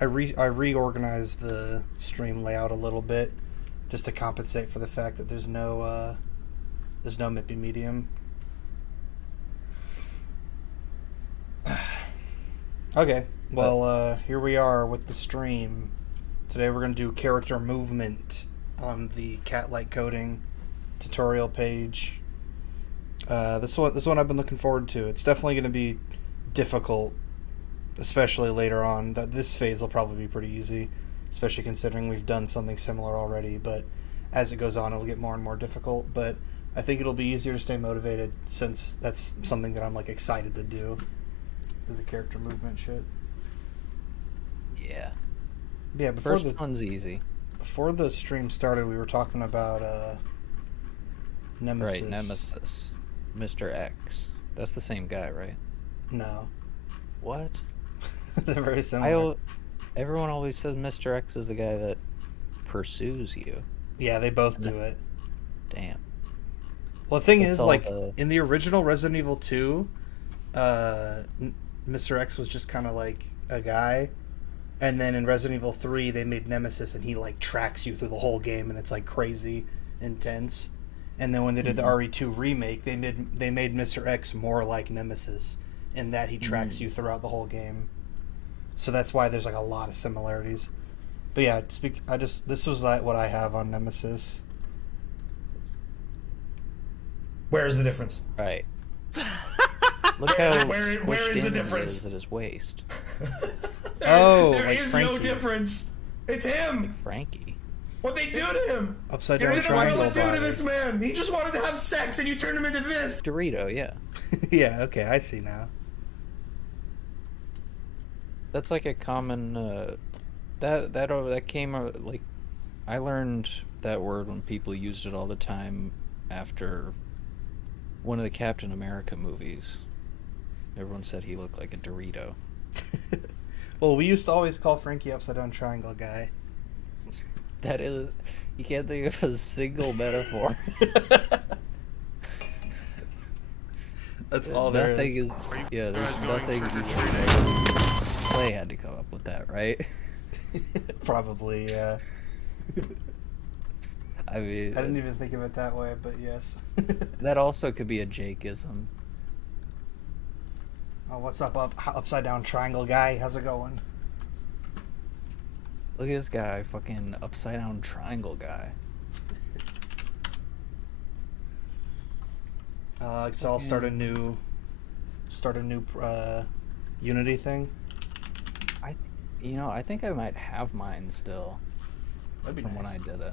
I reorganized the stream layout a little bit just to compensate for the fact that there's no Mippy Medium. Okay, well, here we are with the stream. Today we're going to do character movement on the Catlike coding tutorial page. This one I've been looking forward to. It's definitely going to be difficult, especially later on. This phase will probably be pretty easy, especially considering we've done something similar already, but as it goes on it'll get more and more difficult. But I think it'll be easier to stay motivated since that's something that I'm like excited to do. The character movement shit. Yeah. Yeah, First one's easy. Before the stream started, we were talking about Nemesis. Right, Nemesis. Mr. X. That's the same guy, right? No. What? They're very similar. Everyone always says Mr. X is the guy that pursues you. Yeah, they both do it. Damn. Well, the thing is, like, in the original Resident Evil 2, Mr. X was just kind of like a guy, and then in Resident Evil 3 they made Nemesis and he like tracks you through the whole game and it's like crazy intense. And then when they did the RE2 remake, they made Mr. X more like Nemesis in that he tracks you throughout the whole game. So that's why there's like a lot of similarities. But yeah, this was like what I have on Nemesis. Where is the difference? Right. Look how where squished is the in difference? it is at his waist. there like is Frankie. no difference. It's him. Like Frankie. What they do to him? Upside You down didn't know triangle what to do body. to this man. He just wanted to have sex, and you turned him into this. Dorito, yeah. Yeah, okay, I see now. That's like a common that came like I learned that word when people used it all the time after one of the Captain America movies. Everyone said he looked like a Dorito. Well, we used to always call Frankie Upside Down Triangle Guy. That is, you can't think of a single metaphor. That's all there Nothing is. Yeah, there's nothing. Clay had to come up with that, right? Probably, yeah. I mean, I didn't even think of it that way, but yes. that also could be a Jakeism. Oh, what's up, Upside Down Triangle Guy? How's it going? Look at this guy, fucking upside down triangle guy. So I'll start a new Unity thing. I think I might have mine still. That'd be from nice. when I did it.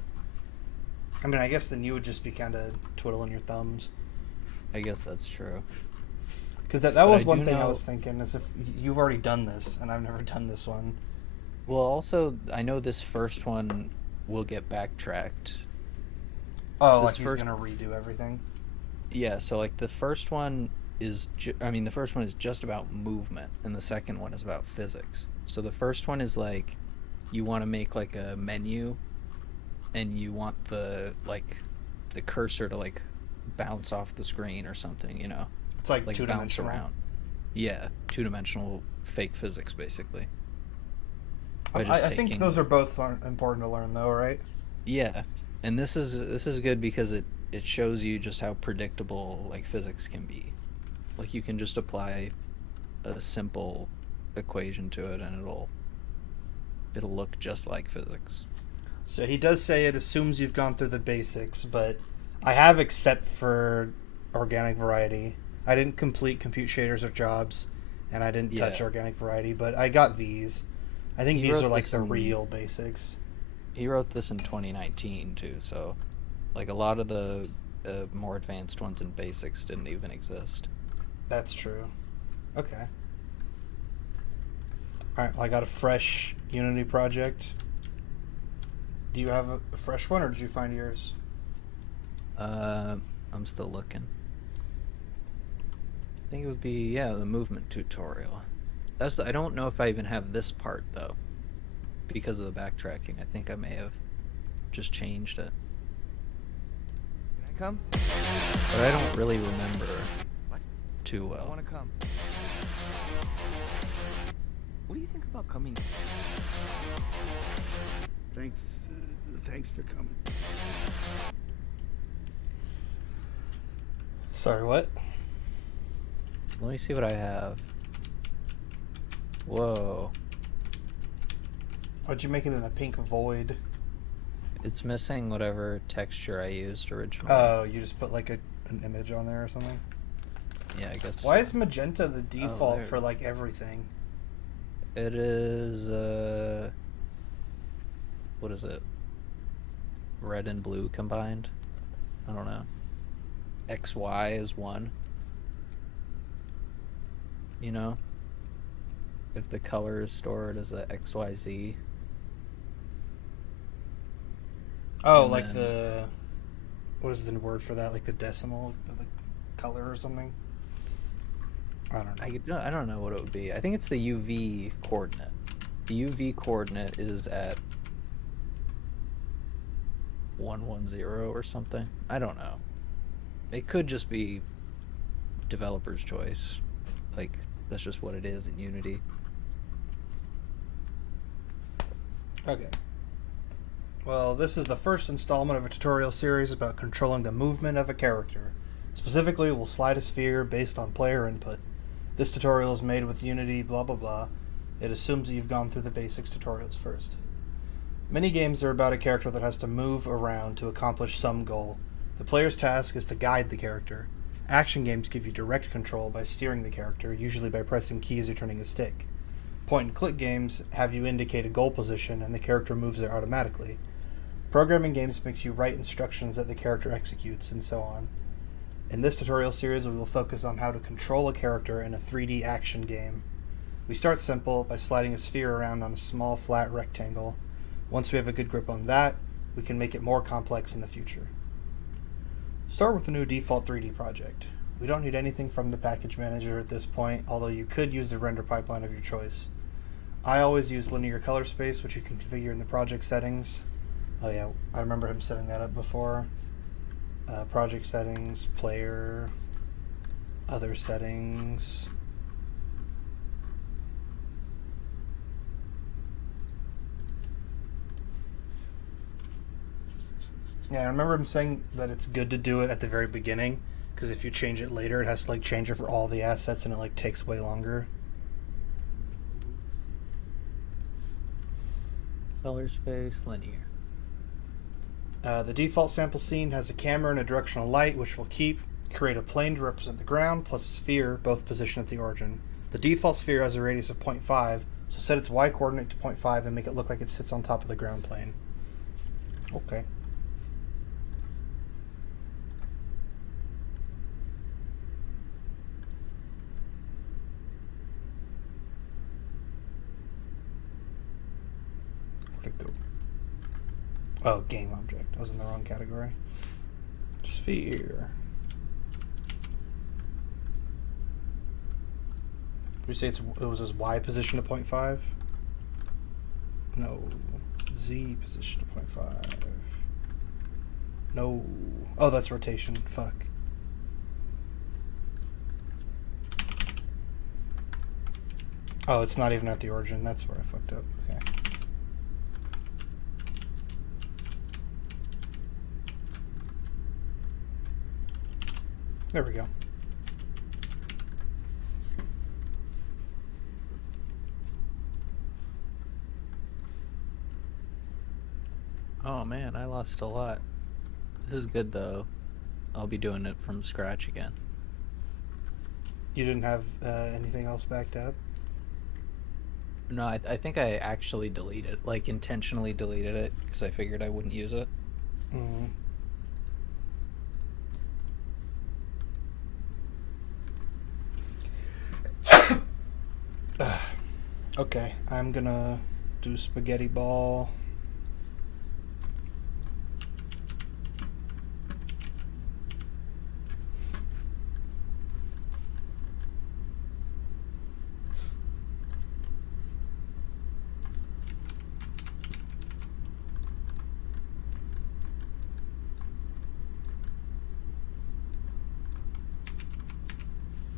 I mean, I guess then you would just be kind of twiddling your thumbs. I guess that's true. Because that was one thing I was thinking, is if you've already done this, and I've never done this one. Well, also, I know this first one will get backtracked. Oh, like he's gonna redo everything? Yeah, so like the first one is, the first one is just about movement, and the second one is about physics. So the first one is like, you want to make like a menu, and you want the cursor to like bounce off the screen or something, you know? It's like bounce two-dimensional. around. Yeah, two-dimensional fake physics, basically. I think those are both important to learn, though, right? Yeah, and this is good because it shows you just how predictable like physics can be. Like you can just apply a simple equation to it, and it'll look just like physics. So he does say it assumes you've gone through the basics, but I have, except for organic variety. I didn't complete compute shaders or jobs, and I didn't touch organic variety, but I got these. I think these are like the real basics. He wrote this in 2019 too, so like a lot of the more advanced ones in basics didn't even exist. That's true. Okay. Alright, well, I got a fresh Unity project. Do you have a fresh one, or did you find yours? I'm still looking. I think it would be, the movement tutorial. I don't know if I even have this part, though, because of the backtracking. I think I may have just changed it. Can I come? But I don't really remember What? too I well. want to come. What do you think about coming? Thanks for coming. Sorry, what? Let me see what I have. Whoa. Why'd you make it in a pink void? It's missing whatever texture I used originally. Oh, you just put like an image on there or something? Yeah, I guess. Why so. is magenta the default there. for like everything? It is, what is it? Red and blue combined? I don't know. XY is 1. You know? If the color is stored as a XYZ. Oh, And like then- the... What is the word for that? Like the decimal of the color or something? I don't know. I don't know what it would be. I think it's the UV coordinate. The UV coordinate is at 110 or something. I don't know. It could just be developer's choice. Like, that's just what it is in Unity. Okay. Well, this is the first installment of a tutorial series about controlling the movement of a character. Specifically, we'll slide a sphere based on player input. This tutorial is made with Unity, blah blah blah. It assumes that you've gone through the basics tutorials first. Many games are about a character that has to move around to accomplish some goal. The player's task is to guide the character. Action games give you direct control by steering the character, usually by pressing keys or turning a stick. Point-and-click games have you indicate a goal position and the character moves there automatically. Programming games makes you write instructions that the character executes, and so on. In this tutorial series, we will focus on how to control a character in a 3D action game. We start simple by sliding a sphere around on a small flat rectangle. Once we have a good grip on that, we can make it more complex in the future. Start with a new default 3D project. We don't need anything from the package manager at this point, although you could use the render pipeline of your choice. I always use linear color space, which you can configure in the project settings. Oh yeah, I remember him setting that up before. Project settings, player, other settings. Yeah, I remember him saying that it's good to do it at the very beginning, because if you change it later, it has to like change it for all the assets, and it like takes way longer. Color space, linear. The default sample scene has a camera and a directional light, which will create a plane to represent the ground, plus a sphere, both positioned at the origin. The default sphere has a radius of 0.5, so set its y coordinate to 0.5 and make it look like it sits on top of the ground plane. Okay. Where'd it go? Oh, game object. I was in the wrong category. Sphere. Did we say it was his Y position to 0.5? No. Z position to 0.5. No. Oh, that's rotation. Fuck. Oh, it's not even at the origin. That's where I fucked up. Okay. There we go. Oh man, I lost a lot. This is good though. I'll be doing it from scratch again. You didn't have anything else backed up? No, I think I actually deleted, like intentionally deleted it, because I figured I wouldn't use it. Mm. Okay, I'm gonna do spaghetti ball.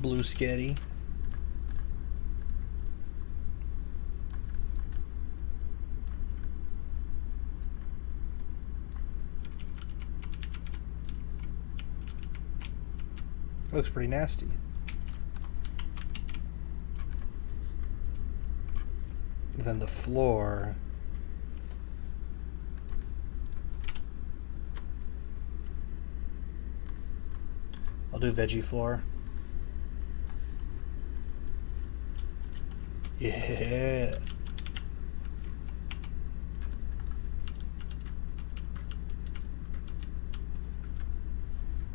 Blue sketty. That looks pretty nasty. Then the floor. I'll do veggie floor. Yeah.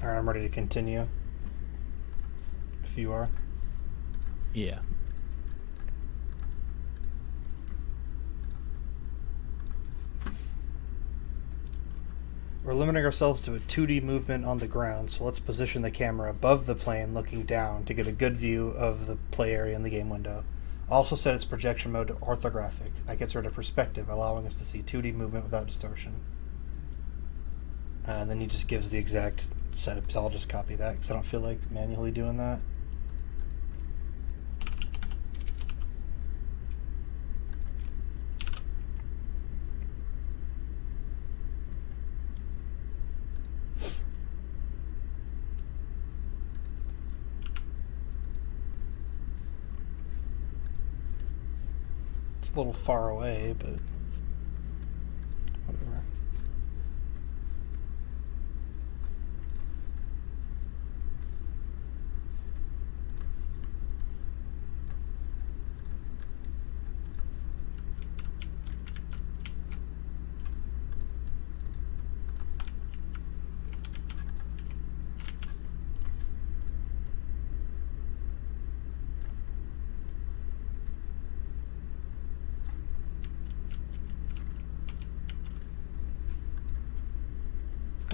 Alright, I'm ready to continue. If you are. Yeah. We're limiting ourselves to a 2D movement on the ground, so let's position the camera above the plane looking down to get a good view of the play area in the game window. Also set its projection mode to orthographic. That gets rid of perspective, allowing us to see 2D movement without distortion. Then he just gives the exact setup, so I'll just copy that because I don't feel like manually doing that. It's a little far away, but whatever.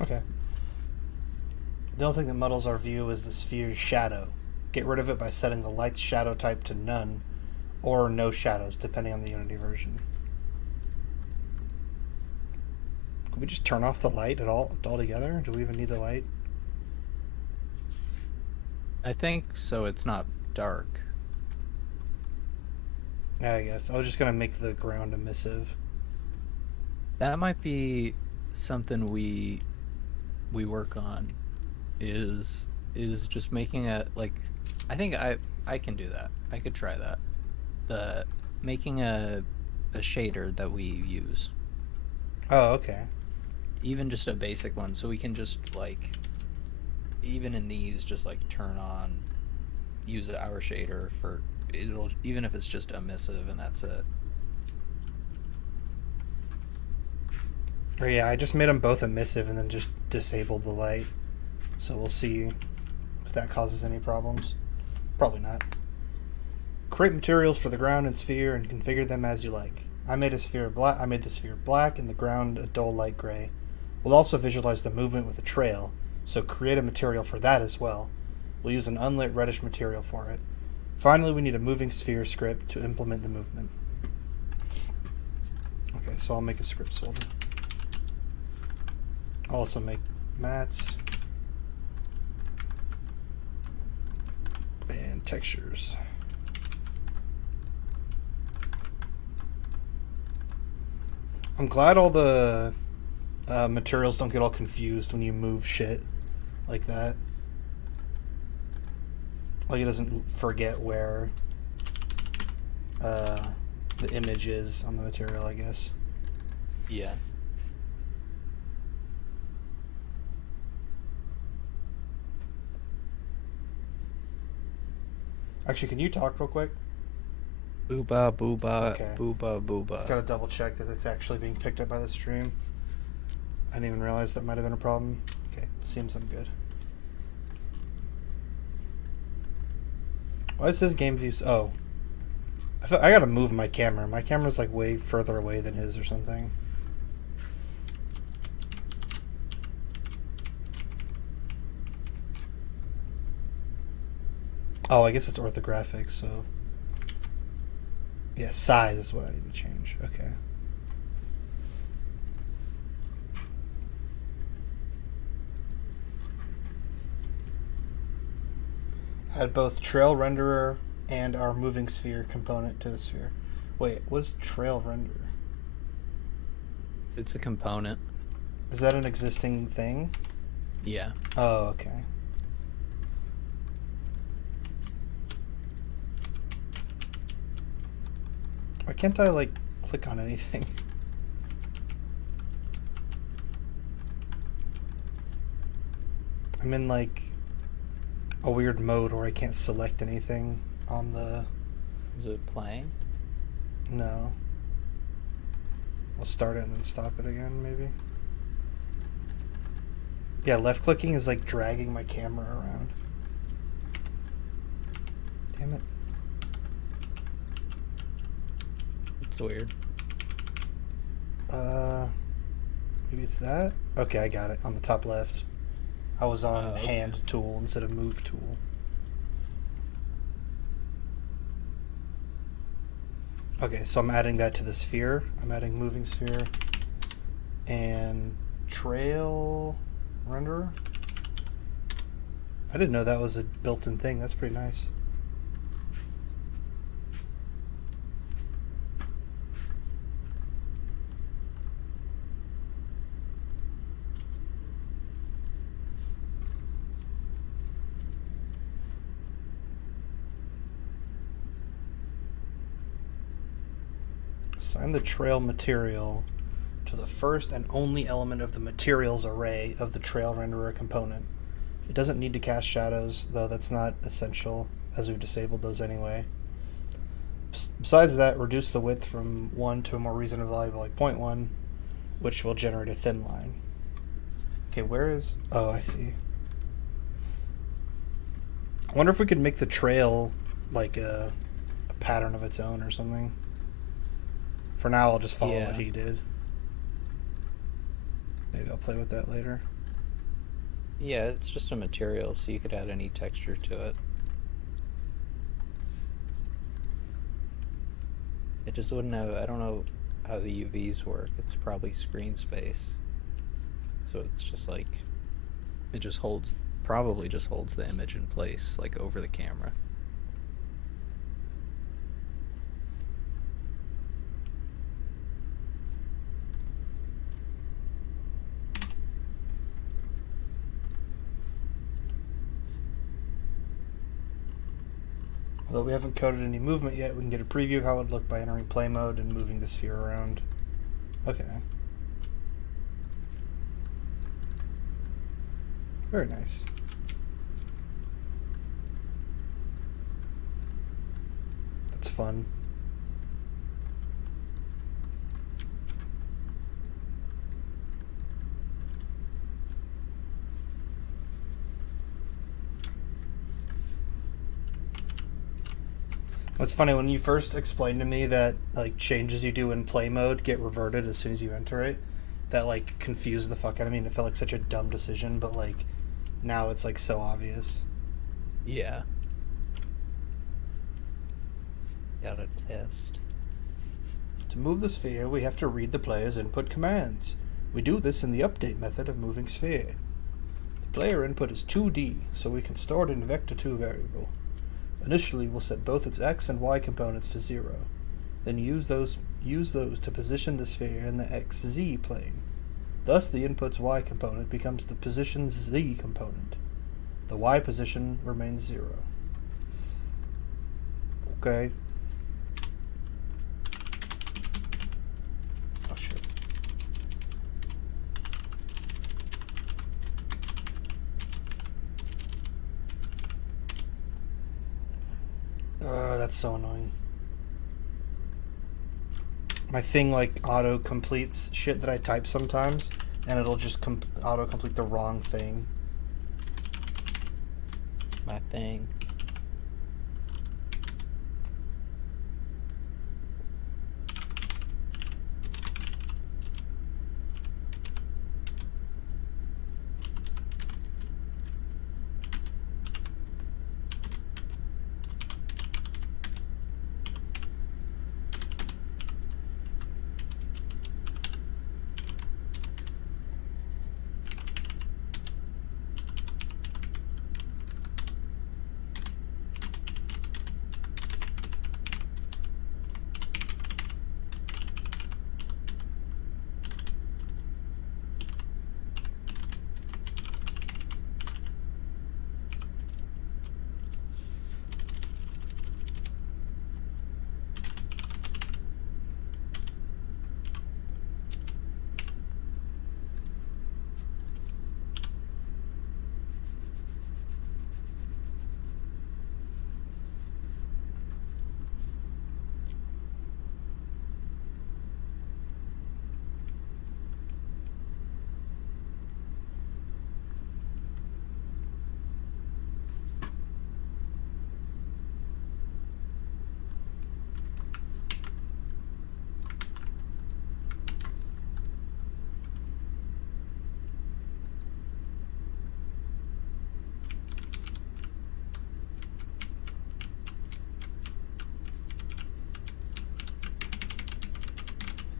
Okay. The only thing that muddles our view is the sphere's shadow. Get rid of it by setting the light's shadow type to none or no shadows, depending on the Unity version. Could we just turn off the light at all altogether? Do we even need the light? I think so. It's not dark. Yeah, I guess. I was just going to make the ground emissive. That might be something we work on. Is just making a like. I think I can do that. I could try that. The making a shader that we use. Oh, okay. Even just a basic one, so we can just like, even in these, just like turn on, use our shader for it'll, even if it's just emissive and that's it. Or yeah, I just made them both emissive and then just disabled the light. So we'll see if that causes any problems. Probably not. Create materials for the ground and sphere and configure them as you like. I made the sphere black and the ground a dull light gray. We'll also visualize the movement with a trail, so create a material for that as well. We'll use an unlit reddish material for it. Finally, we need a moving sphere script to implement the movement. Okay, so I'll make a script folder. I'll also make mats and textures. I'm glad all the materials don't get all confused when you move shit like that. Like it doesn't forget where the image is on the material, I guess. Yeah. Actually, can you talk real quick? Booba booba Okay. booba booba. Just gotta double check that it's actually being picked up by the stream. I didn't even realize that might have been a problem. Okay, seems I'm good. Why does this game view? Oh, I gotta move my camera. My camera's like way further away than his or something. Oh, I guess it's orthographic, so yeah, size is what I need to change. Okay. Add both trail renderer and our moving sphere component to the sphere. Wait, what's trail renderer? It's a component. Is that an existing thing? Yeah. Oh, okay. can't I, like, click on anything? I'm in, like, a weird mode where I can't select anything on the... Is it playing? No. I'll start it and then stop it again, maybe. Yeah, left clicking is like dragging my camera around. Damn it. It's weird. Maybe it's that? Okay, I got it. On the top left. I was on Okay. hand tool instead of move tool. Okay, so I'm adding that to the sphere. I'm adding moving sphere and trail renderer. I didn't know that was a built-in thing. That's pretty nice. Assign the trail material to the first and only element of the materials array of the trail renderer component. It doesn't need to cast shadows, though that's not essential, as we've disabled those anyway. Besides that, reduce the width from 1 to a more reasonable value like 0.1, which will generate a thin line. Okay, where is... Oh, I see. I wonder if we could make the trail like a pattern of its own or something. For now, I'll just follow what he did. Maybe I'll play with that later. Yeah, it's just a material, so you could add any texture to it. It just wouldn't have... I don't know how the UVs work. It's probably screen space. So it's just like... It just holds... Probably just holds the image in place, like over the camera. Although we haven't coded any movement yet, we can get a preview of how it would look by entering play mode and moving the sphere around. Okay. Very nice. That's fun. It's funny, when you first explained to me that like changes you do in play mode get reverted as soon as you enter it, that like confused the fuck out of me, and it felt like such a dumb decision, but like now it's like so obvious. Yeah. Gotta test. To move the sphere, we have to read the player's input commands. We do this in the update method of moving sphere. The player input is 2D, so we can store it in vector2 variable. Initially, we'll set both its x and y components to 0. Then use those to position the sphere in the xz plane. Thus, the input's y component becomes the position's z component. The y position remains 0. Okay. Oh shit. That's so annoying. My thing like auto completes shit that I type sometimes, and it'll just auto complete the wrong thing. My thing.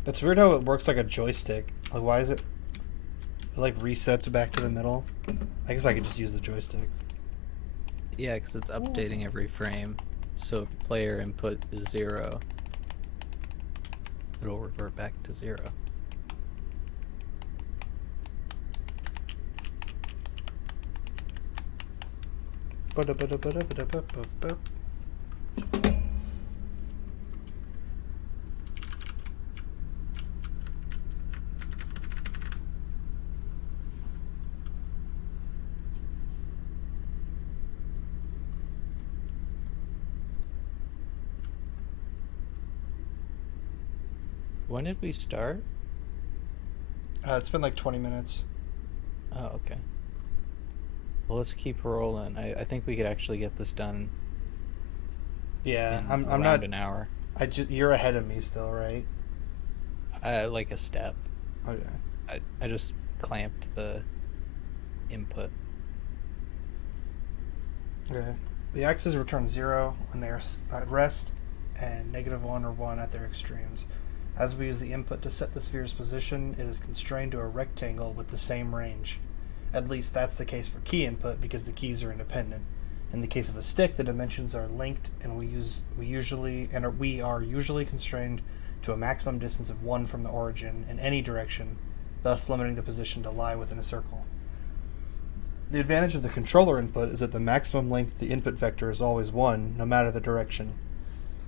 It's weird how it works like a joystick. Like, why is it? It like resets back to the middle. I guess I could just use the joystick. Yeah, because it's updating every frame. So if player input is 0, it'll revert back to 0. When did we start? It's been like 20 minutes. Oh, okay. Well, let's keep rolling. I think we could actually get this done Yeah, in I'm around not. an hour. You're ahead of me still, right? Like a step. Okay. I just clamped the input. Okay. The axes return 0 when they are at rest, and -1 or 1 at their extremes. As we use the input to set the sphere's position, it is constrained to a rectangle with the same range. At least that's the case for key input because the keys are independent. In the case of a stick, the dimensions are linked, and we are usually constrained to a maximum distance of 1 from the origin in any direction, thus limiting the position to lie within a circle. The advantage of the controller input is that the maximum length of the input vector is always 1, no matter the direction.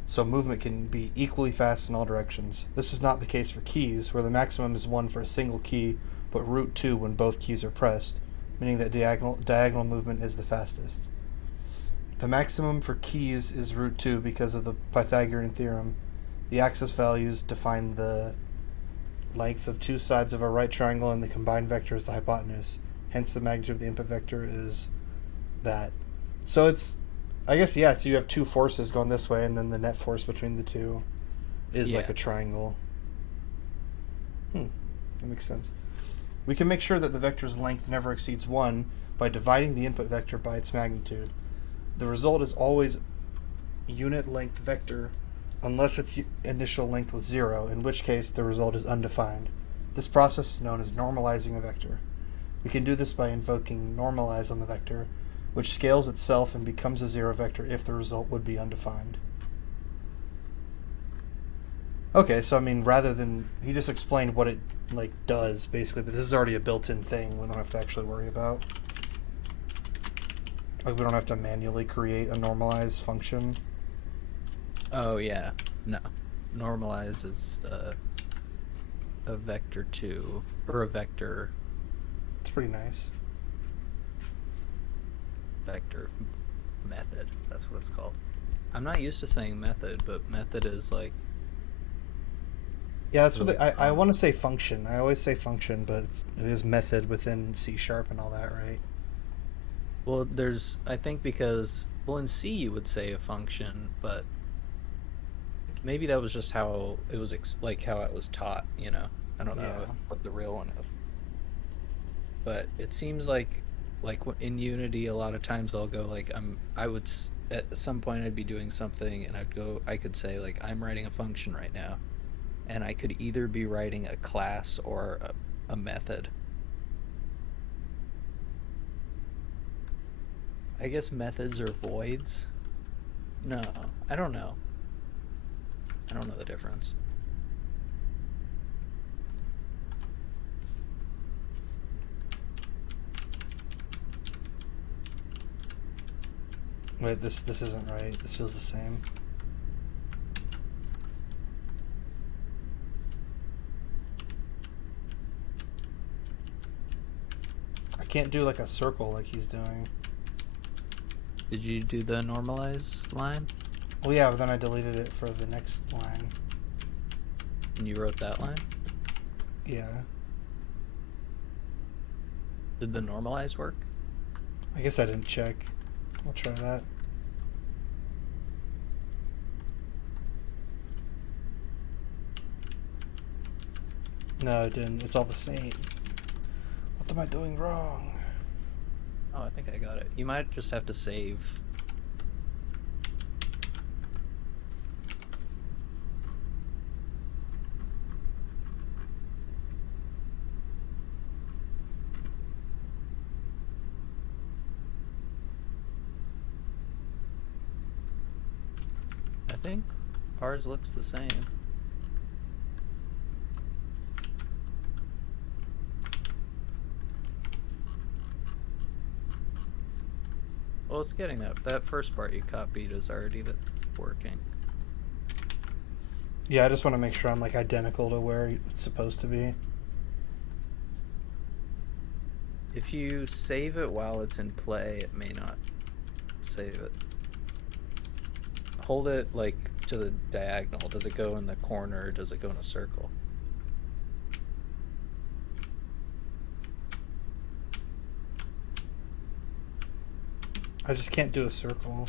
So movement can be equally fast in all directions. This is not the case for keys, where the maximum is 1 for a single key, but √2 when both keys are pressed, meaning that diagonal movement is the fastest. The maximum for keys is √2 because of the Pythagorean theorem. The axis values define the lengths of two sides of a right triangle, and the combined vector is the hypotenuse. Hence, the magnitude of the input vector is that. So it's, I guess, yeah, so you have two forces going this way, and then the net force between the two is like a triangle. That makes sense. We can make sure that the vector's length never exceeds 1 by dividing the input vector by its magnitude. The result is always unit length vector unless its initial length was 0, in which case the result is undefined. This process is known as normalizing a vector. We can do this by invoking normalize on the vector, which scales itself and becomes a 0 vector if the result would be undefined. Okay, so I mean, rather than, he just explained what it like does basically, but this is already a built-in thing we don't have to actually worry about. Like, we don't have to manually create a normalize function. Oh yeah, no. Normalize is a vector 2 or a vector It's pretty nice. vector method. That's what it's called. I'm not used to saying method, but method is like. Yeah, that's really what I want to say function. I always say function, but it is method within C# and all that, right? Well, there's, I think because, well, in C you would say a function, but maybe that was just how it was, like how it was taught, you know? I don't know Yeah. what the real one is. But it seems like in Unity, a lot of times I'll go like, at some point I'd be doing something and I could say like, I'm writing a function right now. And I could either be writing a class or a method. I guess methods are voids. No, I don't know. I don't know the difference. Wait, this isn't right. This feels the same. I can't do like a circle like he's doing. Did you do the normalize line? Well, yeah, but then I deleted it for the next line. And you wrote that line? Yeah. Did the normalize work? I guess I didn't check. I'll try that. No, it didn't. It's all the same. What am I doing wrong? Oh, I think I got it. You might just have to save. think ours looks the same. Well, it's getting that first part you copied is already working. Yeah, I just want to make sure I'm like identical to where it's supposed to be. If you save it while it's in play, it may not save it. Hold it like to the diagonal. Does it go in the corner or does it go in a circle? I just can't do a circle.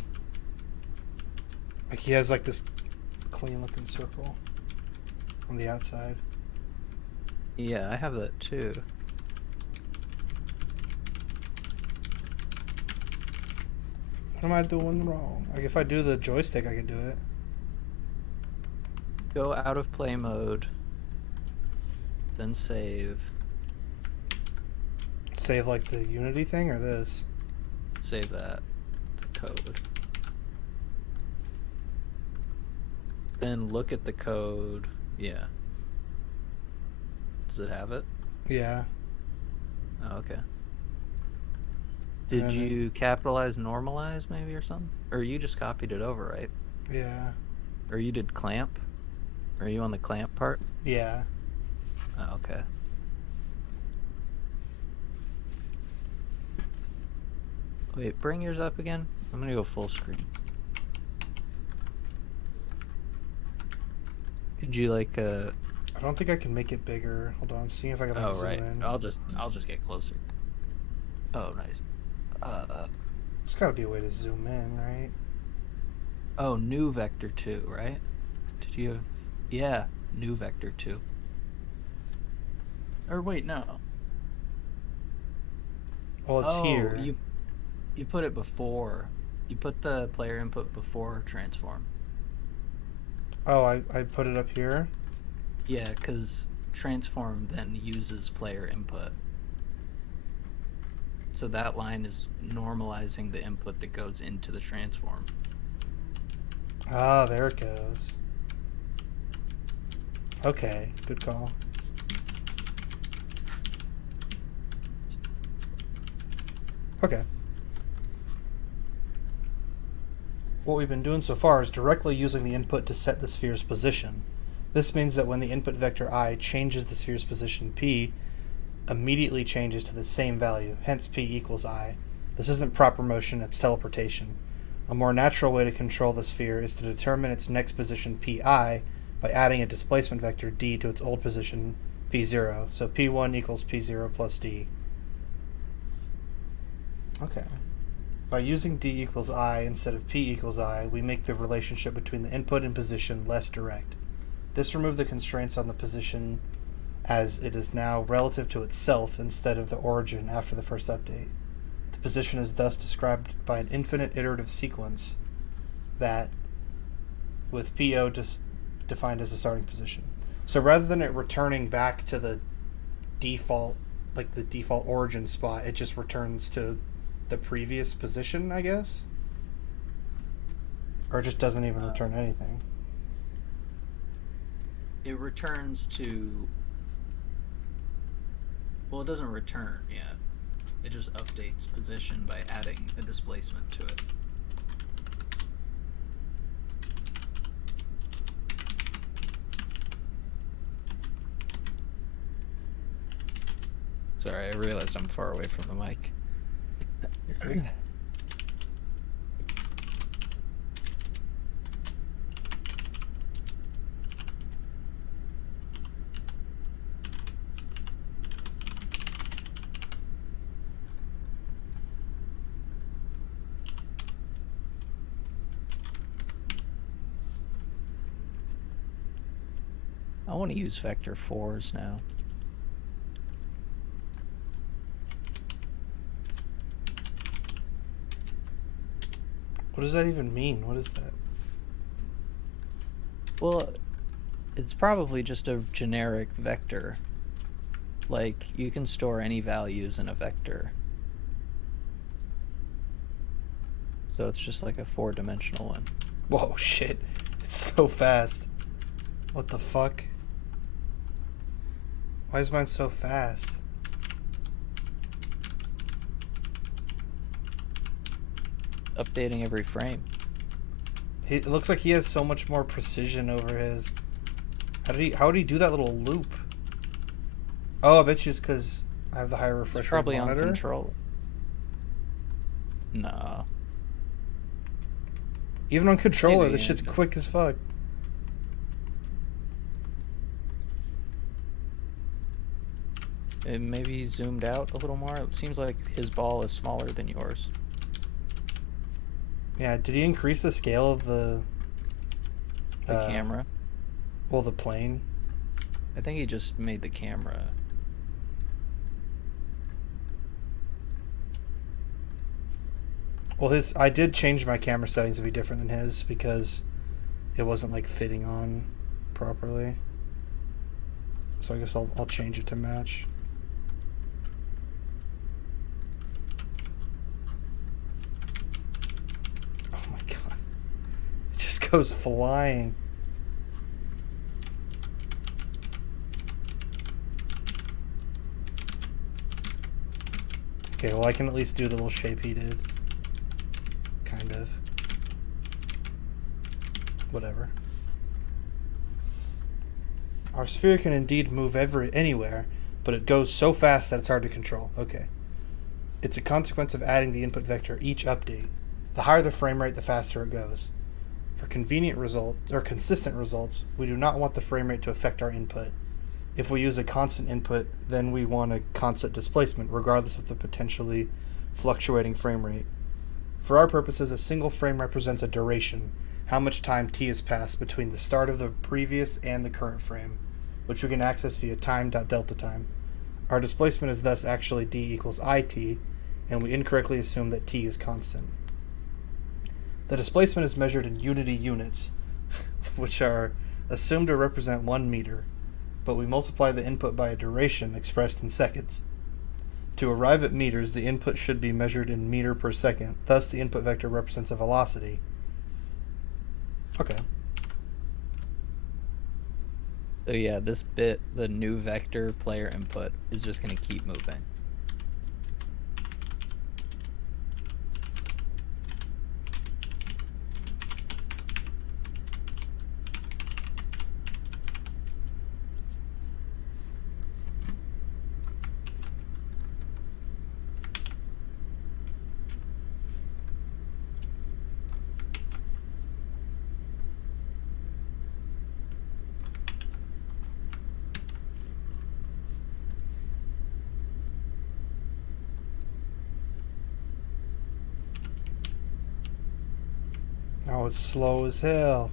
Like he has like this clean looking circle on the outside. Yeah, I have that too. What am I doing wrong? Like if I do the joystick, I can do it. Go out of play mode, then save. Save like the Unity thing or this? Save that, the code. Then look at the code. Yeah. Does it have it? Yeah. Oh, okay. Did you capitalize normalize maybe or something? Or you just copied it over, right? Yeah. Or you did clamp? Are you on the clamp part? Yeah. Oh, okay. Wait, bring yours up again. I'm gonna go full screen. Could you like I don't think I can make it bigger. Hold on, I'm seeing if I can like Oh zoom right. in. I'll just get closer. Oh nice. There's gotta be a way to zoom in, right? Oh, new vector 2, right? Did you have yeah, new vector 2. Or wait, no. Well, it's here. You put it before. You put the player input before transform. Oh, I put it up here? Yeah, because transform then uses player input. So that line is normalizing the input that goes into the transform. Ah, there it goes. Okay, good call. Okay. What we've been doing so far is directly using the input to set the sphere's position. This means that when the input vector I changes the sphere's position, P immediately changes to the same value, hence P equals I. This isn't proper motion, it's teleportation. A more natural way to control the sphere is to determine its next position Pi by adding a displacement vector d to its old position P0. So P1 equals P0 plus d. Okay. By using d equals I instead of P equals I, we make the relationship between the input and position less direct. This removes the constraints on the position as it is now relative to itself instead of the origin after the first update. The position is thus described by an infinite iterative sequence that, with PO just defined as a starting position. So rather than it returning back to the default, like the default origin spot, it just returns to the previous position, I guess? Or it just doesn't even return anything. It returns to... Well, it doesn't return yet. It just updates position by adding a displacement to it. Sorry, I realized I'm far away from the mic. I want to use vector 4s now. What does that even mean? What is that? Well, it's probably just a generic vector. Like, you can store any values in a vector. So it's just like a 4-dimensional one. Whoa, shit. It's so fast. What the fuck? Why is mine so fast? Updating every frame. It looks like he has so much more precision over his. How did he do that little loop? Oh, I bet you it's because I have the higher refresh It's rate probably monitor. on control. No. Even on controller, Maybe, this shit's yeah. quick as fuck. Maybe he zoomed out a little more. It seems like his ball is smaller than yours. Yeah, did he increase the scale of the Camera. Well, the plane? I think he just made the camera. Well, I did change my camera settings to be different than his because it wasn't like fitting on properly. So I guess I'll change it to match. Oh my god. It just goes flying. Okay, well I can at least do the little shape he did. Kind of. Whatever. Our sphere can indeed move anywhere, but it goes so fast that it's hard to control. Okay. It's a consequence of adding the input vector each update. The higher the frame rate, the faster it goes. For convenient results, or consistent results, we do not want the frame rate to affect our input. If we use a constant input, then we want a constant displacement, regardless of the potentially fluctuating frame rate. For our purposes, a single frame represents a duration, how much time t has passed between the start of the previous and the current frame, which we can access via time.delta time. Our displacement is thus actually d equals it, and we incorrectly assume that t is constant. The displacement is measured in unity units, which are assumed to represent 1 meter, but we multiply the input by a duration expressed in seconds. To arrive at meters, the input should be measured in meter per second. Thus, the input vector represents a velocity. Okay. So yeah, this bit, the new vector player input, is just going to keep moving. Oh, it's slow as hell.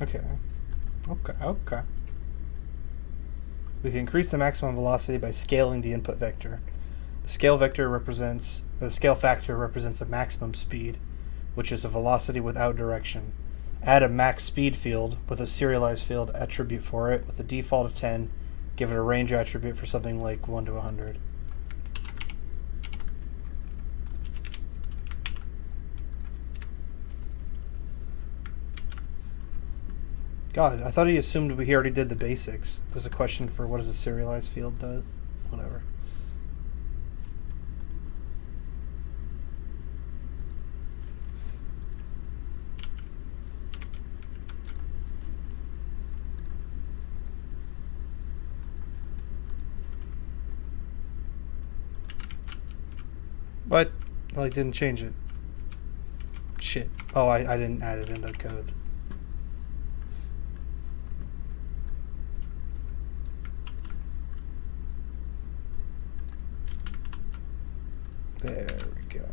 Okay. Okay. We can increase the maximum velocity by scaling the input vector. The scale factor represents a maximum speed, which is a velocity without direction. Add a max speed field with a serialized field attribute for it with a default of 10. Give it a range attribute for something like 1 to 100. God, I thought he assumed we already did the basics. There's a question for what does a serialized field do? Whatever. But I didn't change it. Shit. Oh, I didn't add it into code. There we go.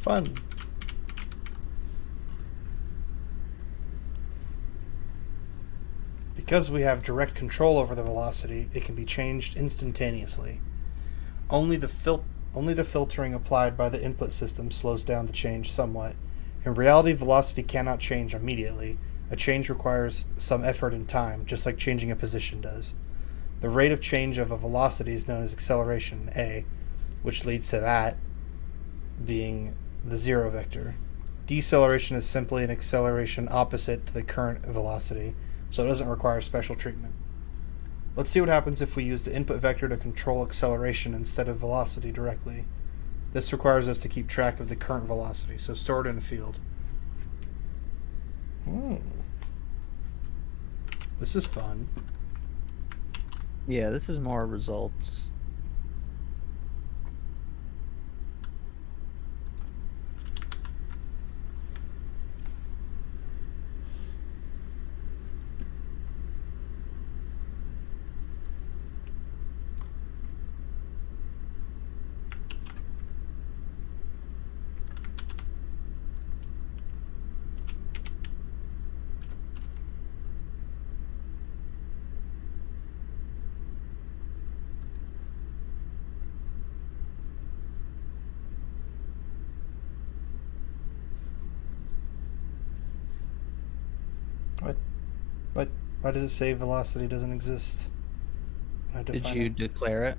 Fun. Because we have direct control over the velocity, it can be changed instantaneously. Only the filtering applied by the input system slows down the change somewhat, In reality, velocity cannot change immediately. A change requires some effort and time, just like changing a position does. The rate of change of a velocity is known as acceleration, a, which leads to that being the zero vector. Deceleration is simply an acceleration opposite to the current velocity, so it doesn't require special treatment. Let's see what happens if we use the input vector to control acceleration instead of velocity directly. This requires us to keep track of the current velocity, so store it in a field. This is fun. Yeah, this is more results. What? Why does it say velocity doesn't exist? Did you declare it?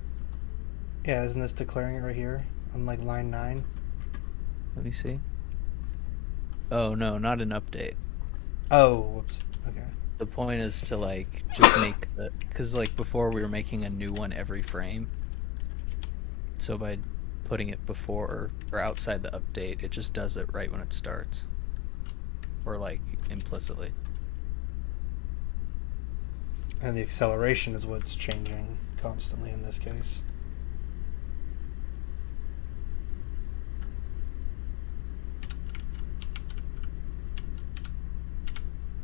Yeah, isn't this declaring it right here on like line 9? Let me see. Oh no, not an update. Oh, whoops. Okay. The point is to like just make the, because like before we were making a new one every frame. So by putting it before or outside the update, it just does it right when it starts. Or like implicitly. And the acceleration is what's changing constantly in this case.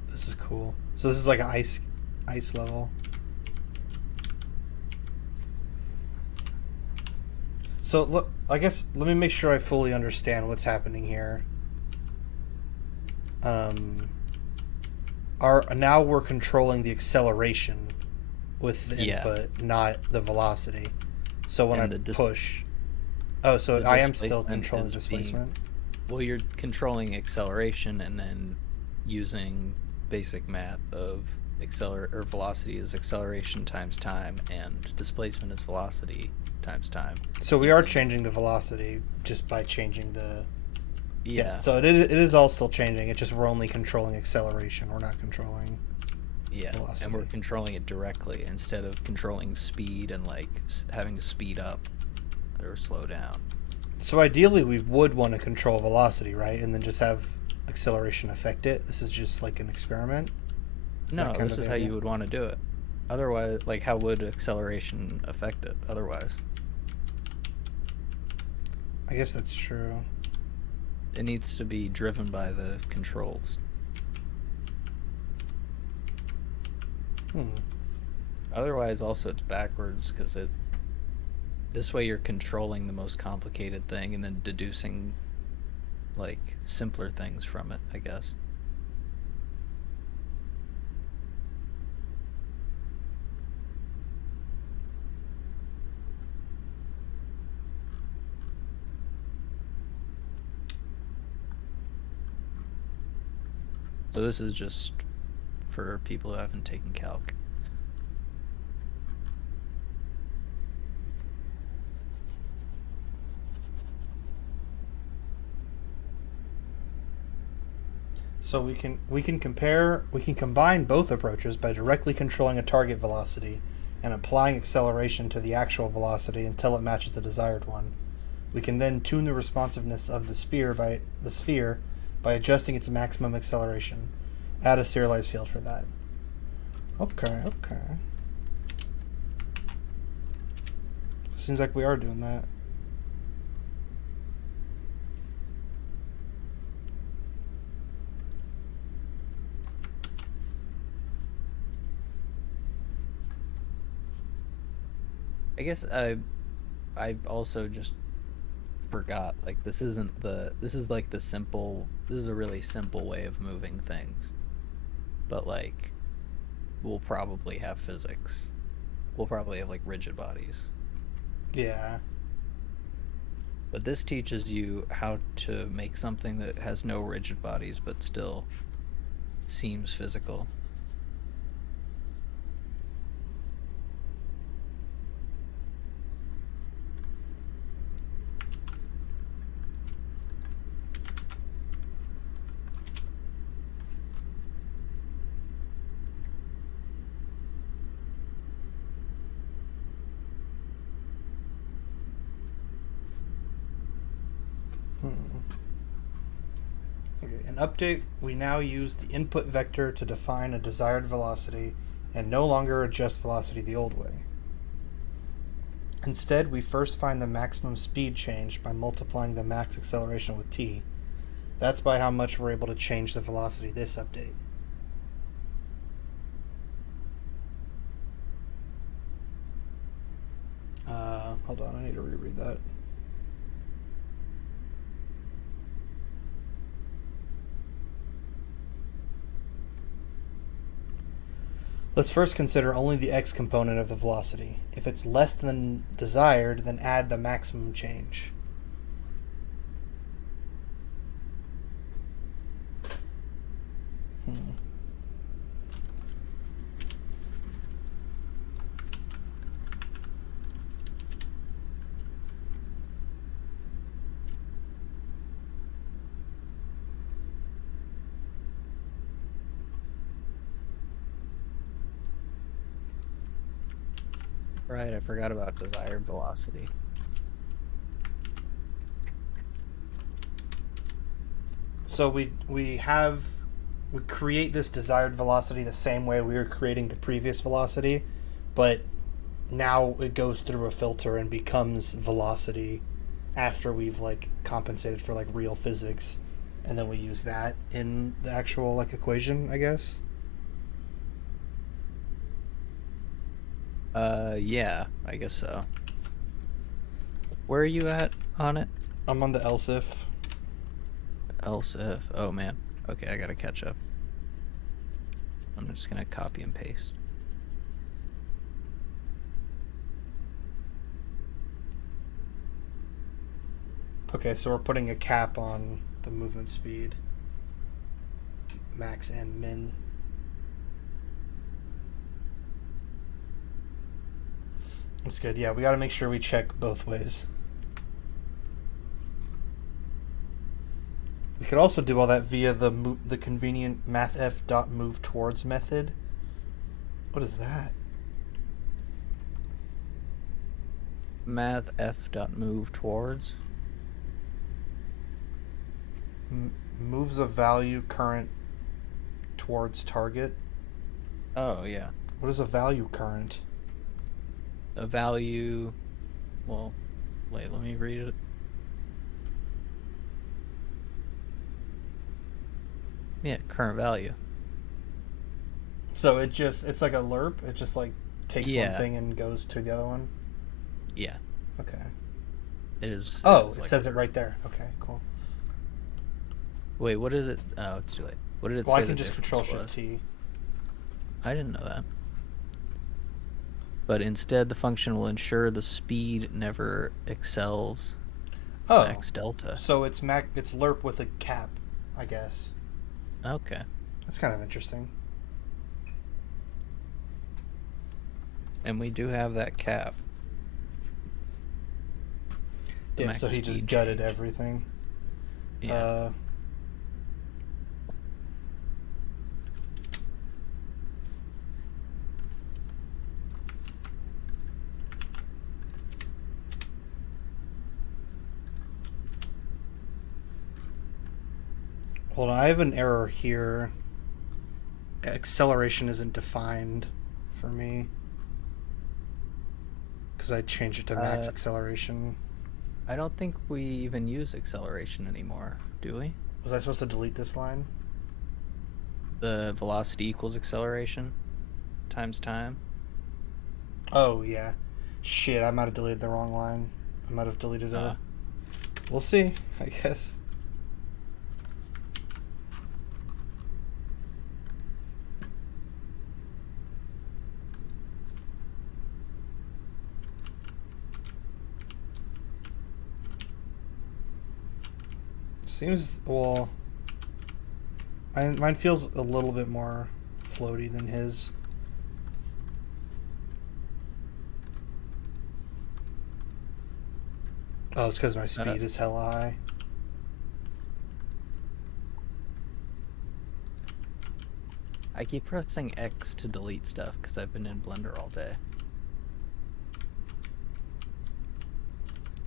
This is cool. So this is like an ice level. So look, I guess let me make sure I fully understand what's happening here. Now we're controlling the acceleration with the input, not the velocity. So when I push, so I am still controlling displacement. Well, you're controlling acceleration and then using basic math of velocity is acceleration times time and displacement is velocity times time. So we are changing the velocity just by changing the yeah. So it is all still changing. It's just we're only controlling acceleration. We're not controlling velocity. And we're controlling it directly instead of controlling speed and like having to speed up or slow down. So ideally we would want to control velocity, right? And then just have acceleration affect it. This is just like an experiment. No, this is how you would want to do it. Otherwise, like how would acceleration affect it otherwise? I guess that's true. It needs to be driven by the controls. Otherwise, also it's backwards because this way you're controlling the most complicated thing and then deducing like simpler things from it, I guess. So this is just for people who haven't taken calc. So we can combine both approaches by directly controlling a target velocity and applying acceleration to the actual velocity until it matches the desired one. We can then tune the responsiveness of the sphere by adjusting its maximum acceleration. Add a serialized field for that. Okay. Seems like we are doing that. I guess I also just forgot, like this is a really simple way of moving things, but like we'll probably have physics, we'll probably have like rigid bodies. Yeah, But this teaches you how to make something that has no rigid bodies but still seems physical. Okay, in update, we now use the input vector to define a desired velocity and no longer adjust velocity the old way. Instead, we first find the maximum speed change by multiplying the max acceleration with t. That's by how much we're able to change the velocity this update. Hold on, I need to reread that. Let's first consider only the x component of the velocity. If it's less than desired, then add the maximum change. Right, I forgot about desired velocity. So we create this desired velocity the same way we were creating the previous velocity, but now it goes through a filter and becomes velocity after we've like compensated for like real physics, and then we use that in the actual like equation, I guess. Yeah, I guess so. Where are you at on it? I'm on the else if. Else if. Oh man. Okay, I gotta catch up. I'm just gonna copy and paste. Okay, so we're putting a cap on the movement speed, max and min. That's good. Yeah, we got to make sure we check both ways. We could also do all that via the convenient mathf.moveTowards method. What is that? Mathf.move towards. Moves a value current towards target. Oh yeah. What is a value current? A value. Well, wait. Let me read it. Yeah, current value. So it's like a lerp. It just like takes one Yeah. thing and goes to the other one. Yeah, Okay. it is. Oh, is it like says a- it right there. Okay, cool. Wait, what is it? Oh, it's too late. What did it Well, say? I can the just difference control shift was? T. I didn't know that. But instead, the function will ensure the speed never excels Oh, max delta. so it's lerp with a cap, I guess. Okay. That's kind of interesting. And we do have that cap. The Yeah, max so he just speed gutted change. everything. Yeah. Hold on, I have an error here. Acceleration isn't defined for me. Because I changed it to max acceleration. I don't think we even use acceleration anymore, do we? Was I supposed to delete this line? The velocity equals acceleration times time. Oh, yeah. Shit, I might have deleted the wrong line. I might have deleted a... We'll see, I guess. Seems, well, mine feels a little bit more floaty than his. Oh, it's because my speed is hella high. I keep pressing X to delete stuff because I've been in Blender all day.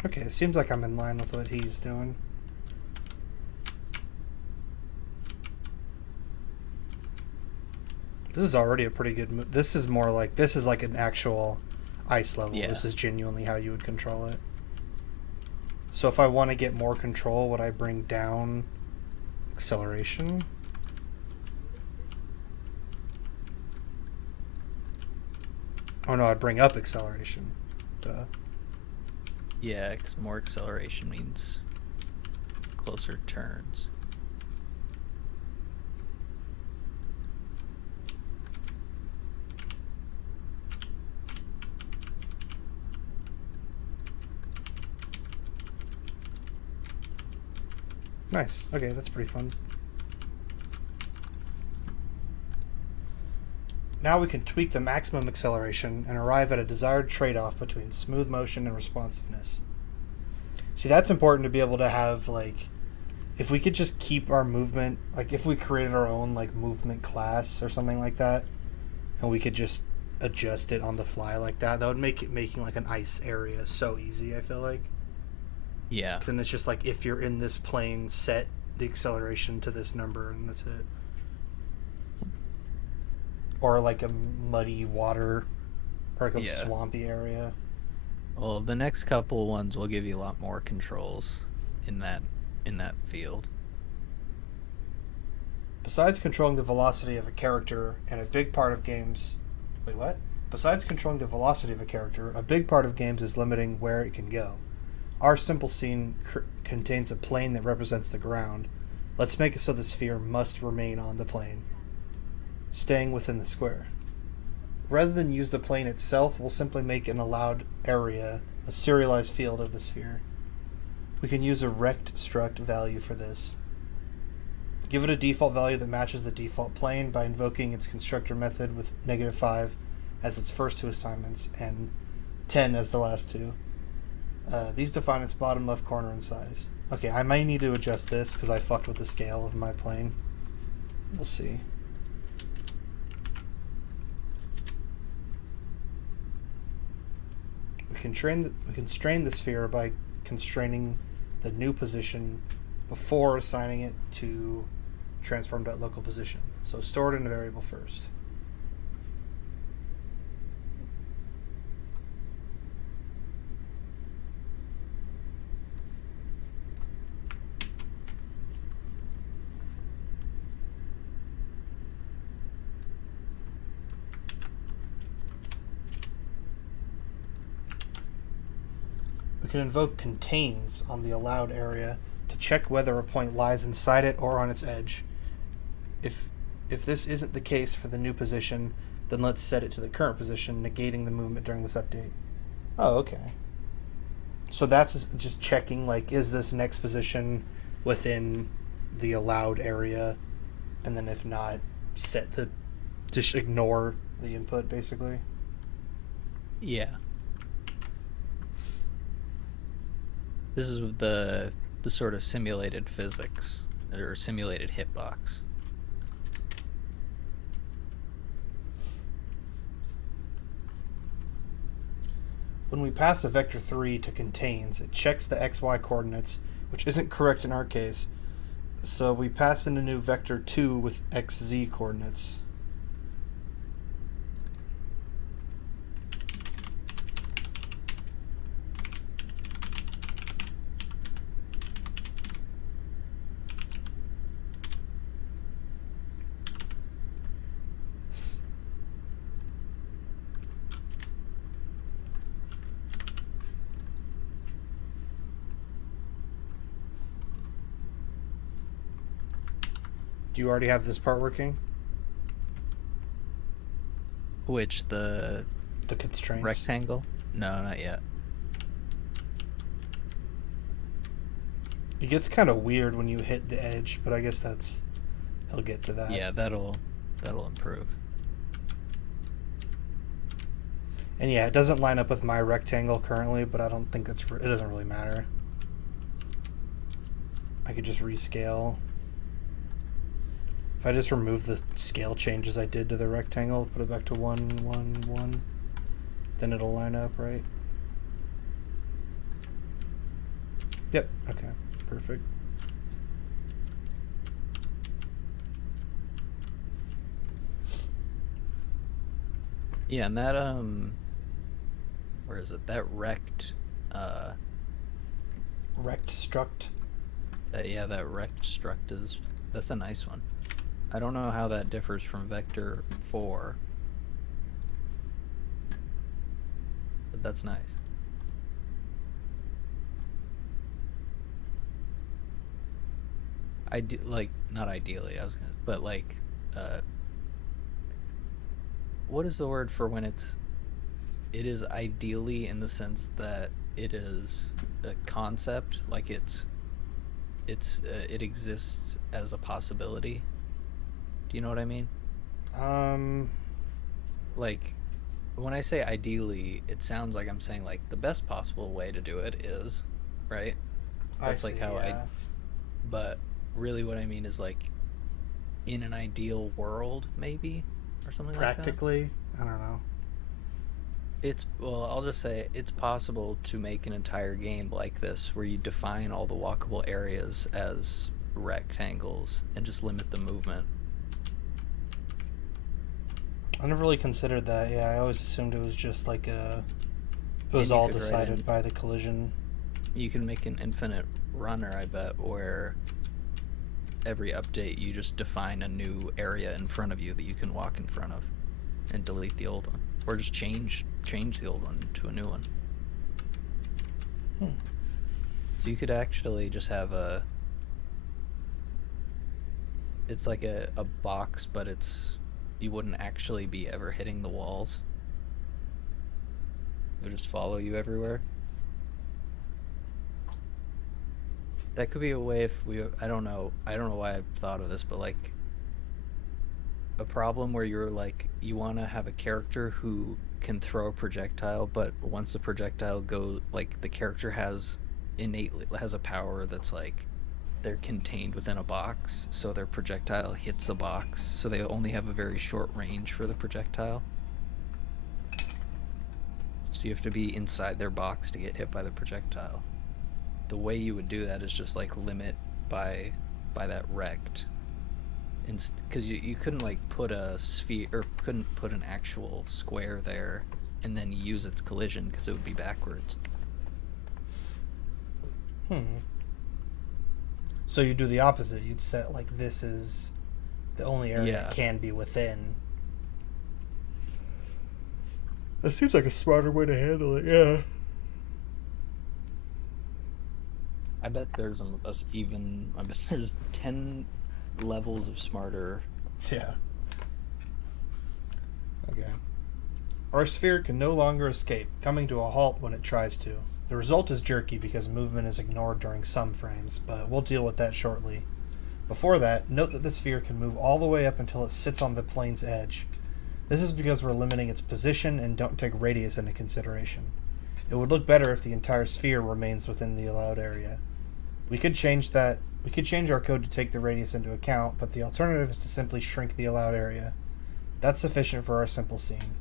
Okay, it seems like I'm in line with what he's doing. This is already a pretty good this is more like, this is like an actual ice level. Yeah. This is genuinely how you would control it. So if I want to get more control, would I bring down acceleration? Oh no, I'd bring up acceleration. Duh. Yeah, because more acceleration means closer turns. Nice. Okay, that's pretty fun. Now we can tweak the maximum acceleration and arrive at a desired trade-off between smooth motion and responsiveness. See, that's important to be able to have, like, if we could just keep our movement, like if we created our own like movement class or something like that, and we could just adjust it on the fly like that, that would make it making like an ice area so easy, I feel like. Yeah. Then it's just like, if you're in this plane, set the acceleration to this number and that's it. Or like a muddy water or like a swampy area. Well, the next couple ones will give you a lot more controls in that field. Besides controlling the velocity of a character, and a big part of games... Wait, what? Besides controlling the velocity of a character, a big part of games is limiting where it can go. Our simple scene contains a plane that represents the ground. Let's make it so the sphere must remain on the plane, staying within the square. Rather than use the plane itself, we'll simply make an allowed area a serialized field of the sphere. We can use a rect struct value for this. Give it a default value that matches the default plane by invoking its constructor method with -5 as its first two assignments and 10 as the last two. These define its bottom left corner and size. Okay, I might need to adjust this because I fucked with the scale of my plane. We'll see. We can constrain the sphere by constraining the new position before assigning it to transform.local position. So store it in a variable first. We can invoke contains on the allowed area to check whether a point lies inside it or on its edge. If this isn't the case for the new position, then let's set it to the current position, negating the movement during this update. Oh, okay. So that's just checking, like, is this next position within the allowed area? And then if not, just ignore the input, basically. Yeah. This is the sort of simulated physics, or simulated hitbox. When we pass a vector 3 to contains, it checks the xy coordinates, which isn't correct in our case. So we pass in a new vector 2 with xz coordinates. Do you already have this part working? Which, the constraints? rectangle? No, not yet. It gets kind of weird when you hit the edge, but I guess he'll get to that. Yeah, that'll improve. And yeah, it doesn't line up with my rectangle currently, but I don't think it doesn't really matter. I could just rescale. If I just remove the scale changes I did to the rectangle, put it back to 1, 1, 1, then it'll line up, right? Yep, okay, perfect. Yeah, and that where is it? That rect Rect struct. that rect struct that's a nice one. I don't know how that differs from vector 4. But that's nice. Like, not ideally, but like, what is the word for when it is ideally in the sense that it is a concept, like it exists as a possibility. Do you know what I mean? Like, when I say ideally, it sounds like I'm saying like the best possible way to do it is, right? That's like how yeah. but really what I mean is like in an ideal world, maybe, or something like that. Practically, I don't know. Well, I'll just say it's possible to make an entire game like this where you define all the walkable areas as rectangles and just limit the movement. I never really considered that. Yeah, I always assumed it was just like it was And you all could write decided in- by the collision. You can make an infinite runner, I bet, where every update you just define a new area in front of you that you can walk in front of and delete the old one, or just change the old one to a new one. So you could actually just have it's like a box, but you wouldn't actually be ever hitting the walls. It would just follow you everywhere. That could be a way if I don't know why I've thought of this, but like a problem where you're like, you want to have a character who can throw a projectile, but once the projectile goes, like the character has a power that's like they're contained within a box, so their projectile hits a box, so they only have a very short range for the projectile. So you have to be inside their box to get hit by the projectile. The way you would do that is just like limit by that rect, because you couldn't like put a sphere, or couldn't put an actual square there and then use its collision because it would be backwards. So you do the opposite. You'd set like this is the only area it can be within. That seems like a smarter way to handle it. Yeah. I bet there's I bet there's 10 levels of smarter. Yeah. Okay. Our sphere can no longer escape, coming to a halt when it tries to. The result is jerky because movement is ignored during some frames, but we'll deal with that shortly. Before that, note that the sphere can move all the way up until it sits on the plane's edge. This is because we're limiting its position and don't take radius into consideration. It would look better if the entire sphere remains within the allowed area. We could change our code to take the radius into account, but the alternative is to simply shrink the allowed area. That's sufficient for our simple scene.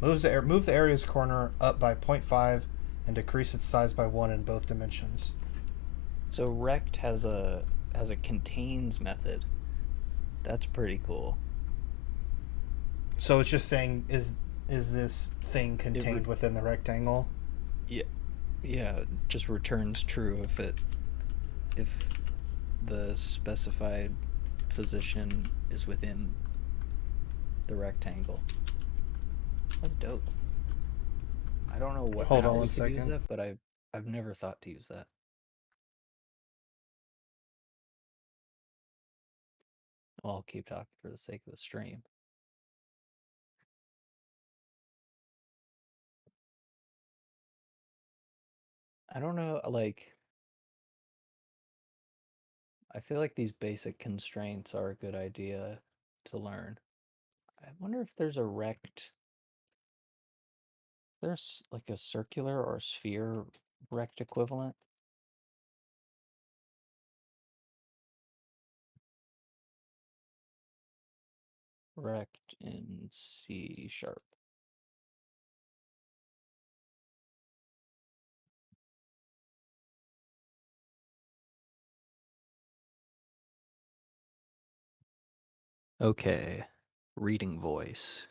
Move the area's corner up by 0.5 and decrease its size by 1 in both dimensions. So rect has a contains method. That's pretty cool. So it's just saying, is this thing contained within the rectangle? Yeah, it just returns true if the specified position is within the rectangle. That's dope. I don't know what. Hold how on we one could second. use that, but I've never thought to use that. Well, I'll keep talking for the sake of the stream. I don't know, like, I feel like these basic constraints are a good idea to learn. I wonder if there's a rect. There's like a circular or sphere rect equivalent. Rect in C#. Okay, reading voice.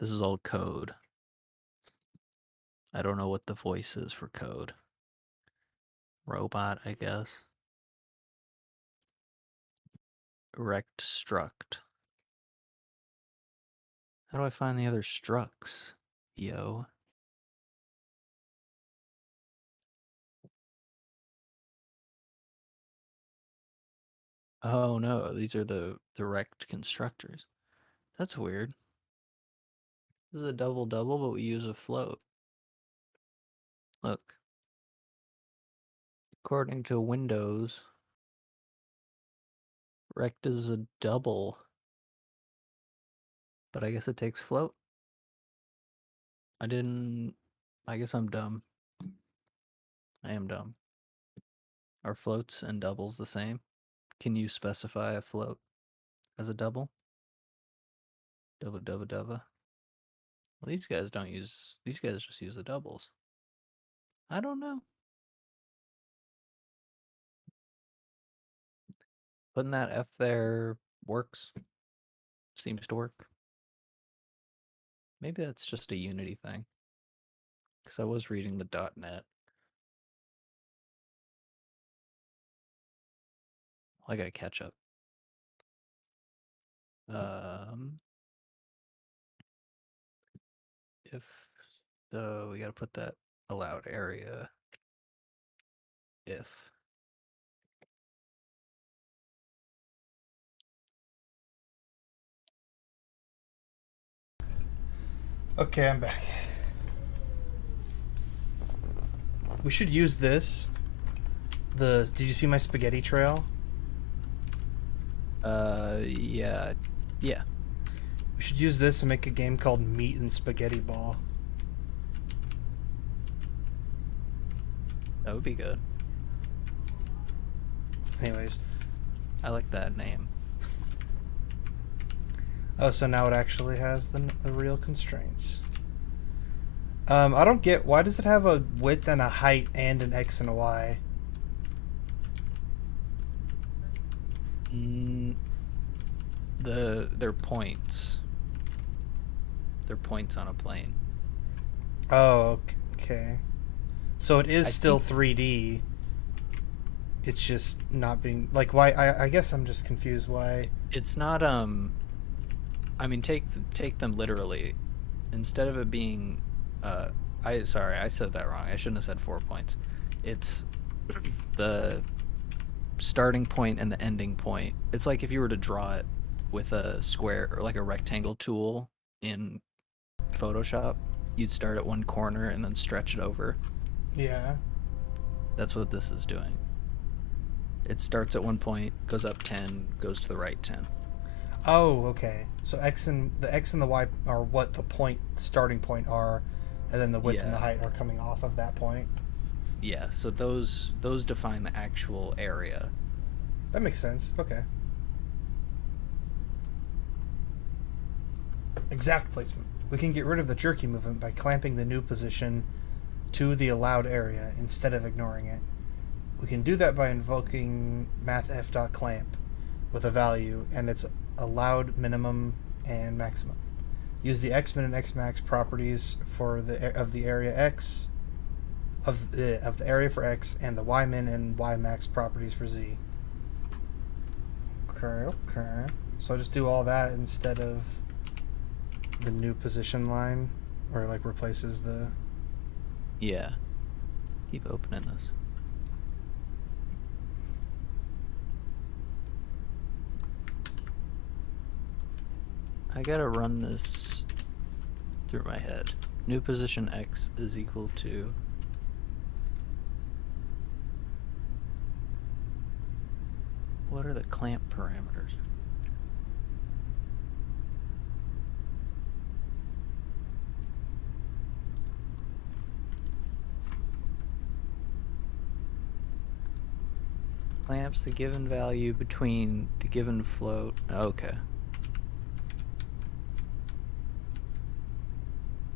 This is all code. I don't know what the voice is for code. Robot, I guess. Rect struct. How do I find the other structs? Yo. Oh no, these are the rect constructors. That's weird. This is a double-double, but we use a float. Look. According to Windows, rect is a double. But I guess it takes float. I guess I'm dumb. I am dumb. Are floats and doubles the same? Can you specify a float as a double? Double, double, double. Well, these guys just use the doubles. I don't know. Putting that F there works. Seems to work. Maybe that's just a Unity thing. Because I was reading the .NET. I gotta catch up. If so, we gotta put that allowed area. If. Okay, I'm back. We should use this. Did you see my spaghetti trail? Yeah. Yeah. We should use this and make a game called Meat and Spaghetti Ball. That would be good. Anyways. I like that name. Oh, so now it actually has the real constraints. I don't get, why does it have a width and a height and an X and a Y? They're points. They're points on a plane. Oh, okay. So it is I still think- 3D. It's just not being like why. I guess I'm just confused why. It's not I mean take them literally. Instead of it being I said that wrong. I shouldn't have said 4 points. It's the starting point and the ending point. It's like if you were to draw it with a square or like a rectangle tool in Photoshop, you'd start at one corner and then stretch it over. Yeah. That's what this is doing. It starts at one point, goes up 10, goes to the right 10. Oh, okay. So the X and the Y are what the starting point are, and then the width and the Yeah. height are coming off of that point. Yeah, so those define the actual area. That makes sense. Okay. Exact placement. We can get rid of the jerky movement by clamping the new position to the allowed area instead of ignoring it. We can do that by invoking mathf.clamp with a value and its allowed minimum and maximum. Use the xmin and xmax properties for the area x of the area for x and the ymin and ymax properties for z. Okay. So I just do all that instead of the new position line, where it like replaces the. Yeah. Keep opening this. I gotta run this through my head. New position x is equal to What are the clamp parameters? Clamps the given value between the given float. Okay.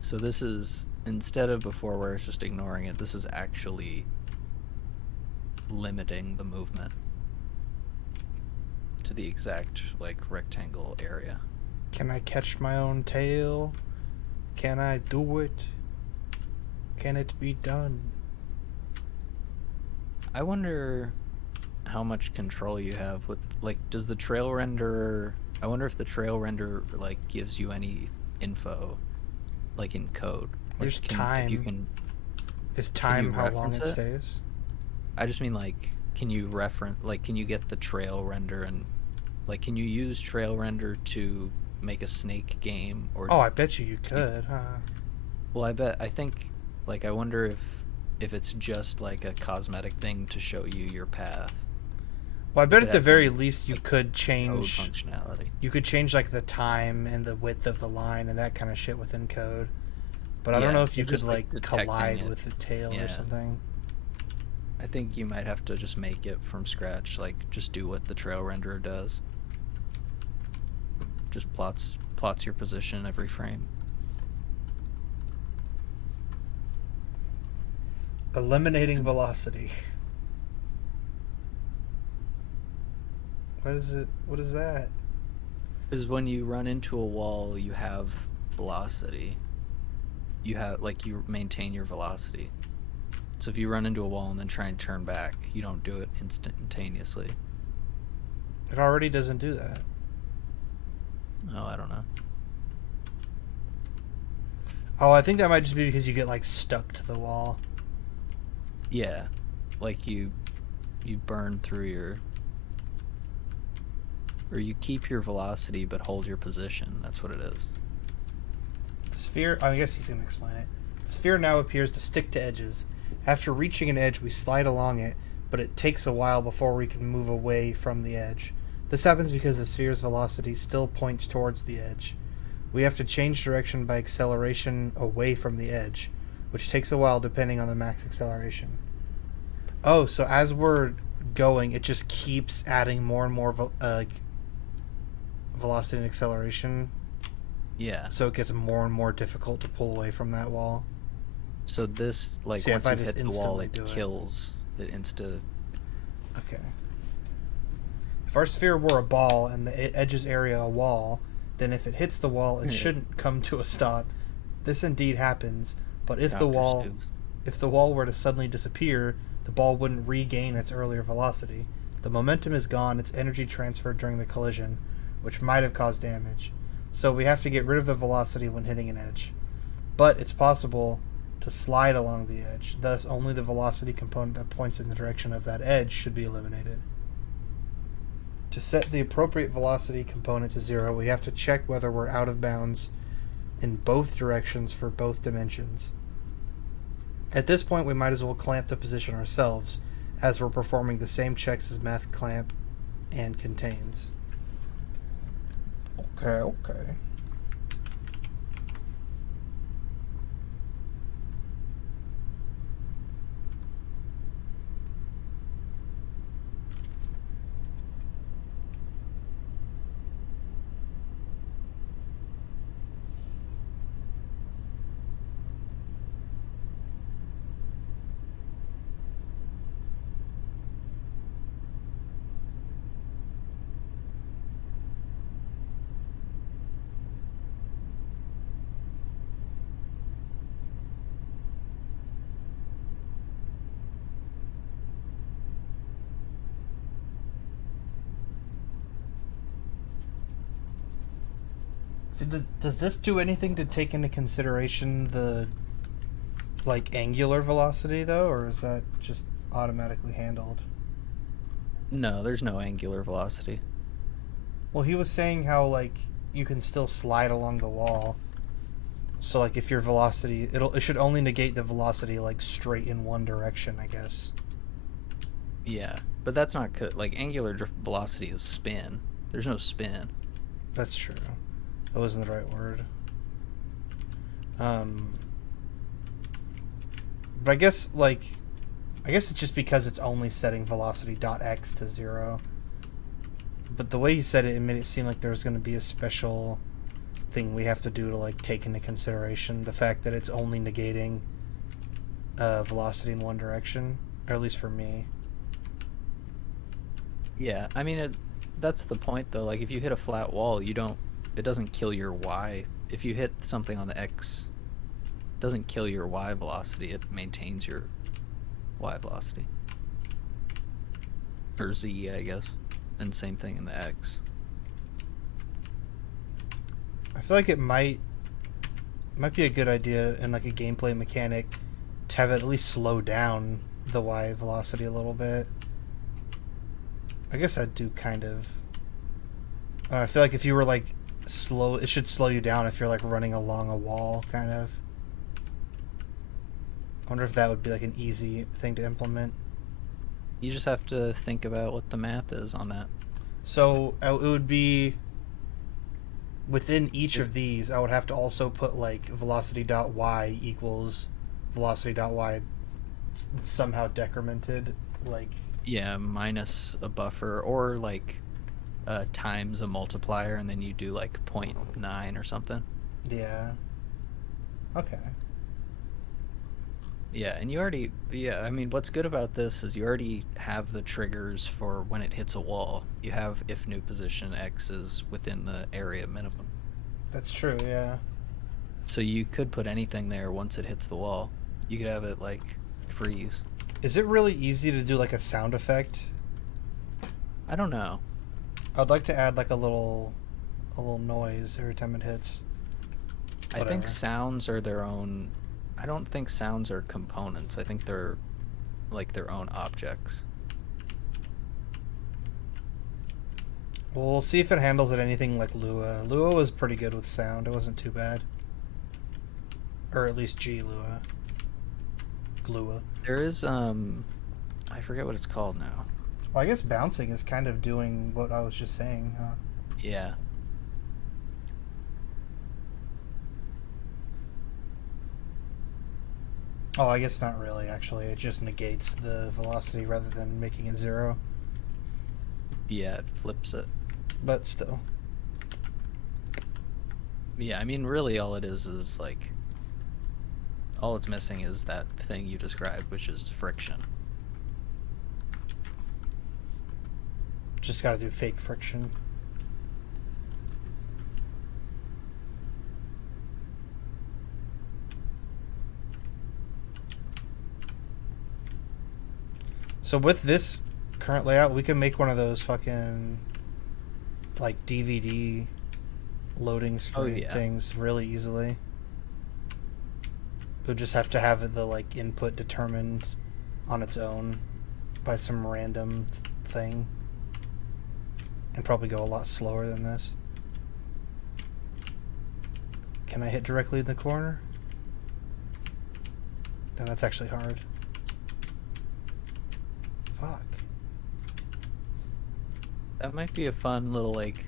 So this is, instead of before where it's just ignoring it, this is actually limiting the movement to the exact, like, rectangle area. Can I catch my own tail? Can I do it? Can it be done? I wonder how much control you have with, like, does the trail renderer, I wonder if the trail renderer, like, gives you any info, like, in code. Like, There's if time. you can, Is time how long reference it it? stays? I just mean, like, can you reference, like, can you get the trail render and, like, can you use trail render to make a snake game? Or Oh, I bet you could, huh? well, I think, like, I wonder if it's just, like, a cosmetic thing to show you your path. Well, I bet it at the has very any, least you like, could Code change. functionality. You could change like the time and the width of the line and that kind of shit within code. But I don't know Yeah, if you or could just, like detecting collide it. with the tail or Yeah. something. I think you might have to just make it from scratch, like, just do what the trail renderer does. Just plots your position every frame. Eliminating velocity. What is it? What is that? Because when you run into a wall, you have velocity. You have, like, you maintain your velocity. So if you run into a wall and then try and turn back, you don't do it instantaneously. It already doesn't do that. Oh, I don't know. Oh, I think that might just be because you get like stuck to the wall. Yeah, like you burn through your, or you keep your velocity but hold your position. That's what it is. The sphere, I guess he's going to explain it. The sphere now appears to stick to edges. After reaching an edge, we slide along it, but it takes a while before we can move away from the edge. This happens because the sphere's velocity still points towards the edge. We have to change direction by acceleration away from the edge, which takes a while depending on the max acceleration. Oh, so as we're going, it just keeps adding more and more velocity and acceleration, Yeah. so it gets more and more difficult to pull away from that wall. So this, like, See, if once I you just hit the wall, instantly it do it. kills it Okay. If our sphere were a ball and the edges area a wall, then if it hits the wall, it Yeah. shouldn't come to a stop. This indeed happens, but if Dr. the wall Seuss. were to suddenly disappear, the ball wouldn't regain its earlier velocity. The momentum is gone, its energy transferred during the collision, which might have caused damage. So we have to get rid of the velocity when hitting an edge. But it's possible to slide along the edge, thus only the velocity component that points in the direction of that edge should be eliminated. To set the appropriate velocity component to 0, we have to check whether we're out of bounds in both directions for both dimensions. At this point, we might as well clamp the position ourselves, as we're performing the same checks as math clamp and contains. Okay. So does this do anything to take into consideration the like angular velocity though, or is that just automatically handled? No, there's no angular velocity. Well, he was saying how like you can still slide along the wall. So like if your velocity, it should only negate the velocity like straight in one direction, I guess. Yeah, But that's not like angular velocity is spin. There's no spin. That's true. That wasn't the right word. But I guess it's just because it's only setting velocity dot x to 0. But the way he said it, it made it seem like there was going to be a special thing we have to do to like take into consideration the fact that it's only negating velocity in one direction, or at least for me. Yeah, I mean that's the point though. Like if you hit a flat wall, it doesn't kill your y. If you hit something on the x, it doesn't kill your y velocity. It maintains your y velocity. Or z, I guess. And same thing in the x. I feel like it might be a good idea in like a gameplay mechanic to have it at least slow down the y velocity a little bit. I guess I'd do kind of. I feel like if you were like slow, it should slow you down if you're like running along a wall, kind of. I wonder if that would be like an easy thing to implement. You just have to think about what the math is on that. So it would be within each of these, I would have to also put like velocity.y equals velocity.y somehow decremented, like. Yeah, minus a buffer or like times a multiplier, and then you do like 0.9 or something. Yeah. Okay. Yeah, and I mean, what's good about this is you already have the triggers for when it hits a wall. You have if new position X is within the area minimum. That's true, yeah. So you could put anything there once it hits the wall. You could have it like freeze. Is it really easy to do like a sound effect? I don't know. I'd like to add like a little noise every time it hits. I think Whatever. sounds are their own. I don't think sounds are components. I think they're like their own objects. Well, we'll see if it handles it anything like Lua. Lua was pretty good with sound. It wasn't too bad. Or at least Glua. Glua. There is I forget what it's called now. Well, I guess bouncing is kind of doing what I was just saying, huh? Yeah. Oh, I guess not really, actually. It just negates the velocity rather than making it 0. Yeah, it flips it. But still. Yeah, I mean, really all it is like, all it's missing is that thing you described, which is friction. Just gotta do fake friction. So with this current layout, we can make one of those fucking like DVD loading screen things really easily. We'll just have to have the like input determined on its own by some random thing, and probably go a lot slower than this. Can I hit directly in the corner? Then that's actually hard. Fuck. That might be a fun little like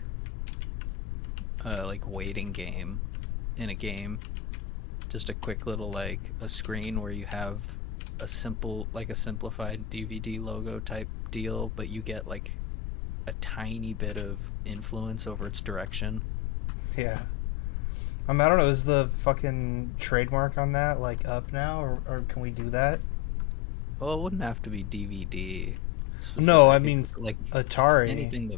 waiting game in a game. Just a quick little like a screen where you have a simplified DVD logo type deal, but you get like a tiny bit of influence over its direction. Yeah. I don't know, is the fucking trademark on that like up now, or can we do that? Well, it wouldn't have to be DVD. No, I specific. mean Like Atari. anything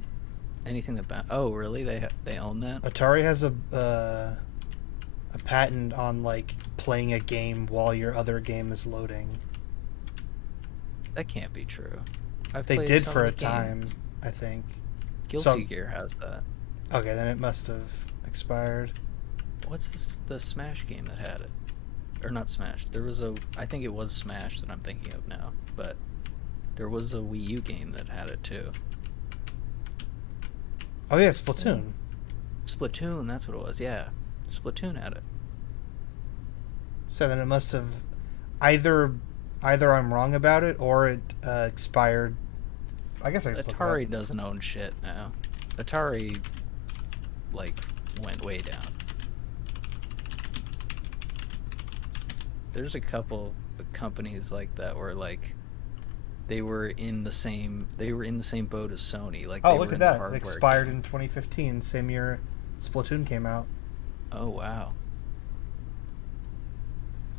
that oh really they own that? Atari has a patent on like playing a game while your other game is loading. That can't be true. They played did so for a many time, games. I think. Guilty Gear has that. Okay, then it must have expired. What's the Smash game that had it? Or not Smash. There was I think it was Smash that I'm thinking of now, but there was a Wii U game that had it too. Oh yeah, Splatoon. Splatoon, that's what it was. Yeah, Splatoon had it. So then it must have either I'm wrong about it or it expired I guess I just looked Atari it doesn't own shit now. Atari, like, went way down. There's a couple of companies like that where like they were in the same boat as Sony. Like up. Oh, they look were at in the that! It hardware expired game. in 2015, same year Splatoon came out. Oh wow.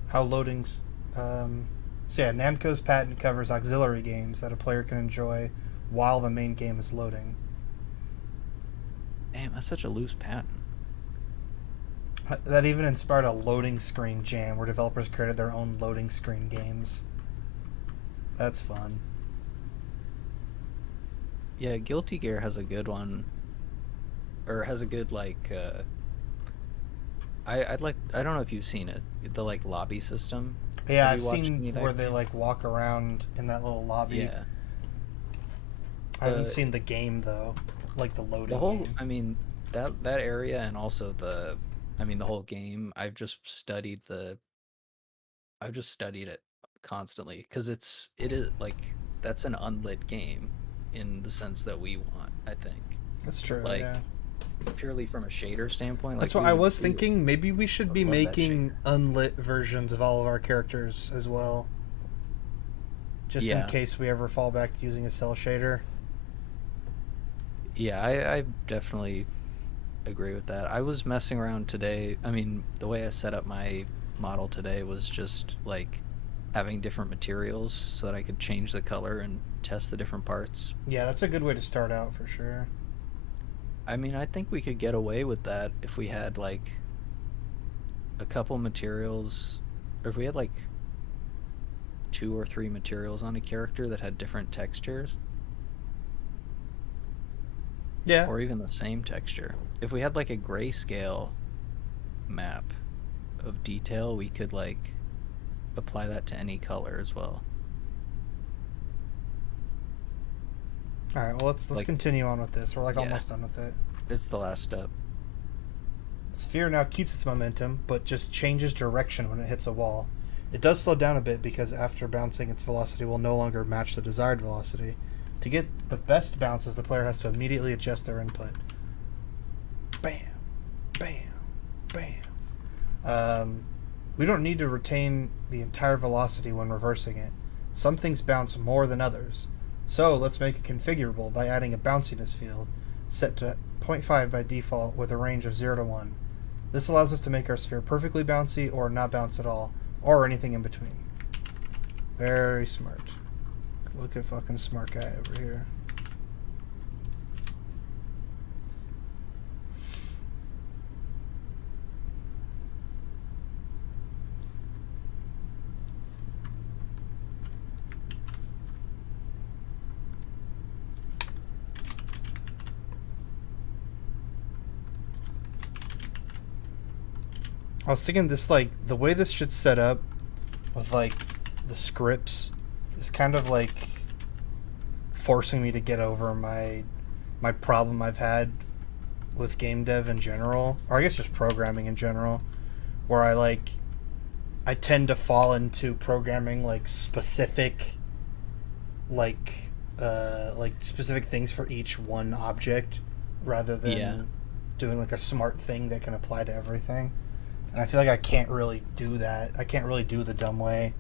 How loadings. So yeah, Namco's patent covers auxiliary games that a player can enjoy while the main game is loading. Damn, that's such a loose patent. That even inspired a loading screen jam where developers created their own loading screen games. That's fun. Yeah, Guilty Gear has a good one, or has a good like. I don't know if you've seen it. The like lobby system. Yeah, Have I've you watched seen any of that where they game? like walk around in that little lobby. Yeah. I haven't The seen the game though, like the loading the whole. game. I mean that area and also the. I mean the whole game. I've just studied it constantly because it is like that's an unlit game in the sense that we want, I think. That's true. Like Yeah. purely from a shader standpoint, That's like what I was thinking. Maybe we should be love that making shader. unlit versions of all of our characters as well, just in Yeah. case we ever fall back to using a cell shader. Yeah, I definitely agree with that. I was messing around today. I mean, the way I set up my model today was just like having different materials so that I could change the color and test the different parts. Yeah, that's a good way to start out for sure. I mean, I think we could get away with that if we had like a couple materials, or if we had like 2 or 3 materials on a character that had different textures, Yeah. or even the same texture. If we had like a grayscale map of detail, we could like apply that to any color as well. All right. Well, let's Like, continue on with this. We're like yeah. almost done with it. It's the last step. Sphere now keeps its momentum, but just changes direction when it hits a wall. It does slow down a bit because after bouncing, its velocity will no longer match the desired velocity. To get the best bounces, the player has to immediately adjust their input. Bam, bam, bam. We don't need to retain the entire velocity when reversing it. Some things bounce more than others. So let's make it configurable by adding a bounciness field, set to 0.5 by default with a range of 0 to 1. This allows us to make our sphere perfectly bouncy or not bounce at all, or anything in between. Very smart. Look at fucking smart guy over here. I was thinking this, like, the way this shit's set up with, like, the scripts is kind of, like, forcing me to get over my problem I've had with game dev in general, or I guess just programming in general, where I tend to fall into programming, like, specific, like specific things for each one object rather than doing, like, a smart thing that can apply to everything. And I feel like I can't really do that. I can't really do the dumb way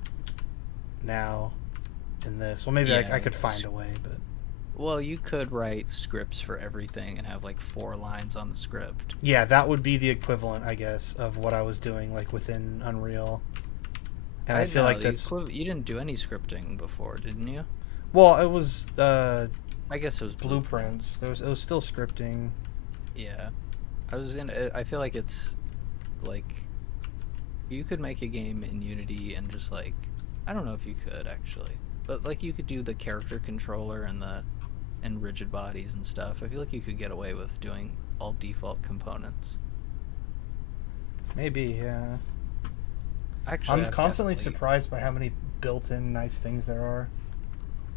now in this. Well, maybe Yeah, I could find a way, but... Well, you could write scripts for everything and have like 4 lines on the script. Yeah, that would be the equivalent, I guess, of what I was doing, like, within Unreal. And I feel know, like that's... You didn't do any scripting before, didn't you? Well, it was I guess it was blueprints. It was still scripting. Yeah. I feel like it's like you could make a game in Unity and just like I don't know if you could actually, but like you could do the character controller and rigid bodies and stuff. I feel like you could get away with doing all default components. Maybe, yeah. Actually, I'm constantly surprised by how many built-in nice things there are.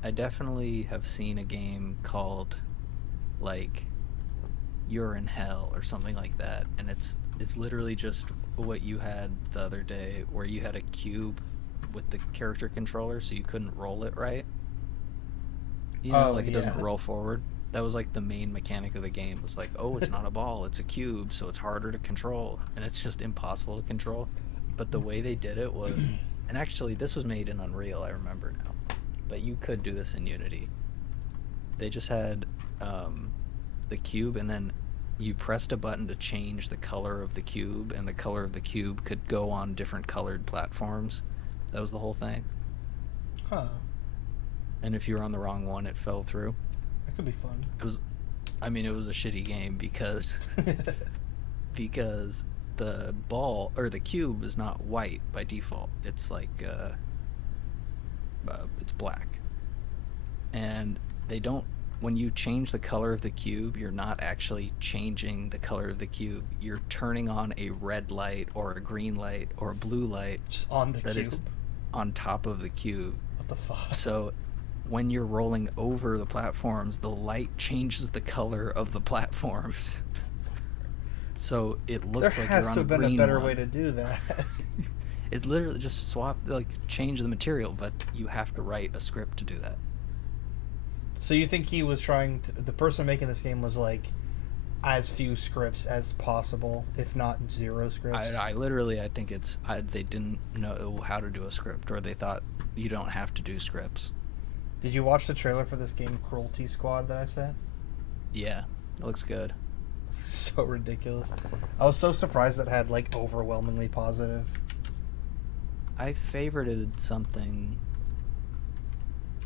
I definitely have seen a game called like You're in Hell or something like that, and it's literally just what you had the other day where you had a cube with the character controller so you couldn't roll it right. You know, Oh, like it doesn't yeah. roll forward. That was like the main mechanic of the game. Was like, oh, it's not a ball, it's a cube, so it's harder to control, and it's just impossible to control. But the way they did it was, and actually, this was made in Unreal. I remember now, but you could do this in Unity. They just had the cube, and then you pressed a button to change the color of the cube, and the color of the cube could go on different colored platforms. That was the whole thing. Huh. And if you were on the wrong one, it fell through. That could be fun. It was, I mean, it was a shitty game because because the ball or the cube is not white by default. It's like it's black, and they don't. When you change the color of the cube, you're not actually changing the color of the cube. You're turning on a red light or a green light or a blue light Just on the that cube. is on top of the cube. What the fuck? So when you're rolling over the platforms, the light changes the color of the platforms. So it There looks like has you're on to a have been green a better one. way to do that. It's literally just swap, like change the material, but you have to write a script to do that. So you think he was trying to, the person making this game was like, as few scripts as possible, if not zero scripts? I think it's they didn't know how to do a script, or they thought you don't have to do scripts. Did you watch the trailer for this game, Cruelty Squad, that I sent? Yeah, it looks good. So ridiculous. I was so surprised that it had like overwhelmingly positive. I favorited something.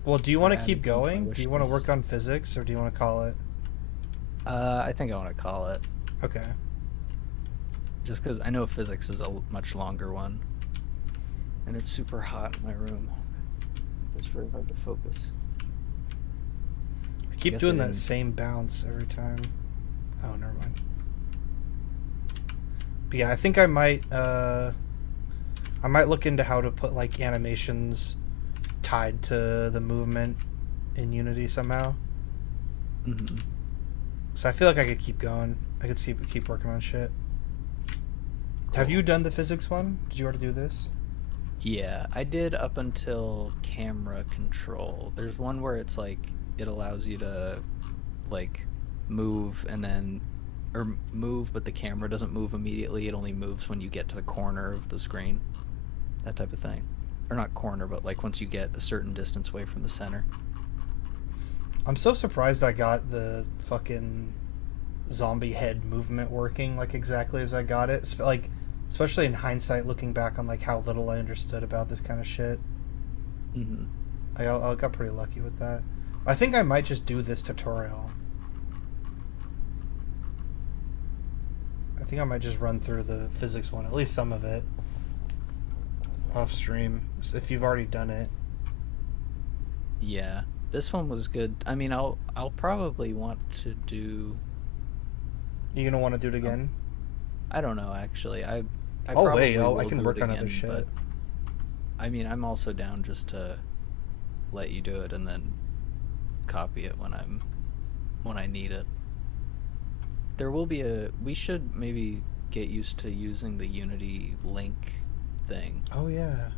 Well, do you want to added keep into my going? wish Do you want to list. work on physics, or do you want to call it? I think I want to call it, Okay. just because I know physics is a much longer one, and it's super hot in my room. It's very hard to focus. I keep guess doing I that didn't- same bounce every time. Oh, never mind. But yeah, I think I might look into how to put like animations tied to the movement in Unity somehow. Mm-hmm. So I feel like I could keep going. I could keep working on shit. Have Cool. you done the physics one? Did you already do this? Yeah, I did up until camera control. There's one where it's like it allows you to like move and then or move, but the camera doesn't move immediately. It only moves when you get to the corner of the screen. That type of thing. Or not corner, but like once you get a certain distance away from the center. I'm so surprised I got the fucking zombie head movement working like exactly as I got it. Like, especially in hindsight, looking back on like how little I understood about this kind of shit. Mm-hmm. I got pretty lucky with that. I think I might just do this tutorial. I think I might just run through the physics one, at least some of it, off stream, if you've already done it. Yeah. This one was good. I mean, I'll probably want to do. You gonna want to do it again? I don't know actually. I Oh wait, probably I will can do work it on other again, shit. but I mean, I'm also down just to let you do it and then copy it when I need it. There will be we should maybe get used to using the Unity link thing. Oh yeah.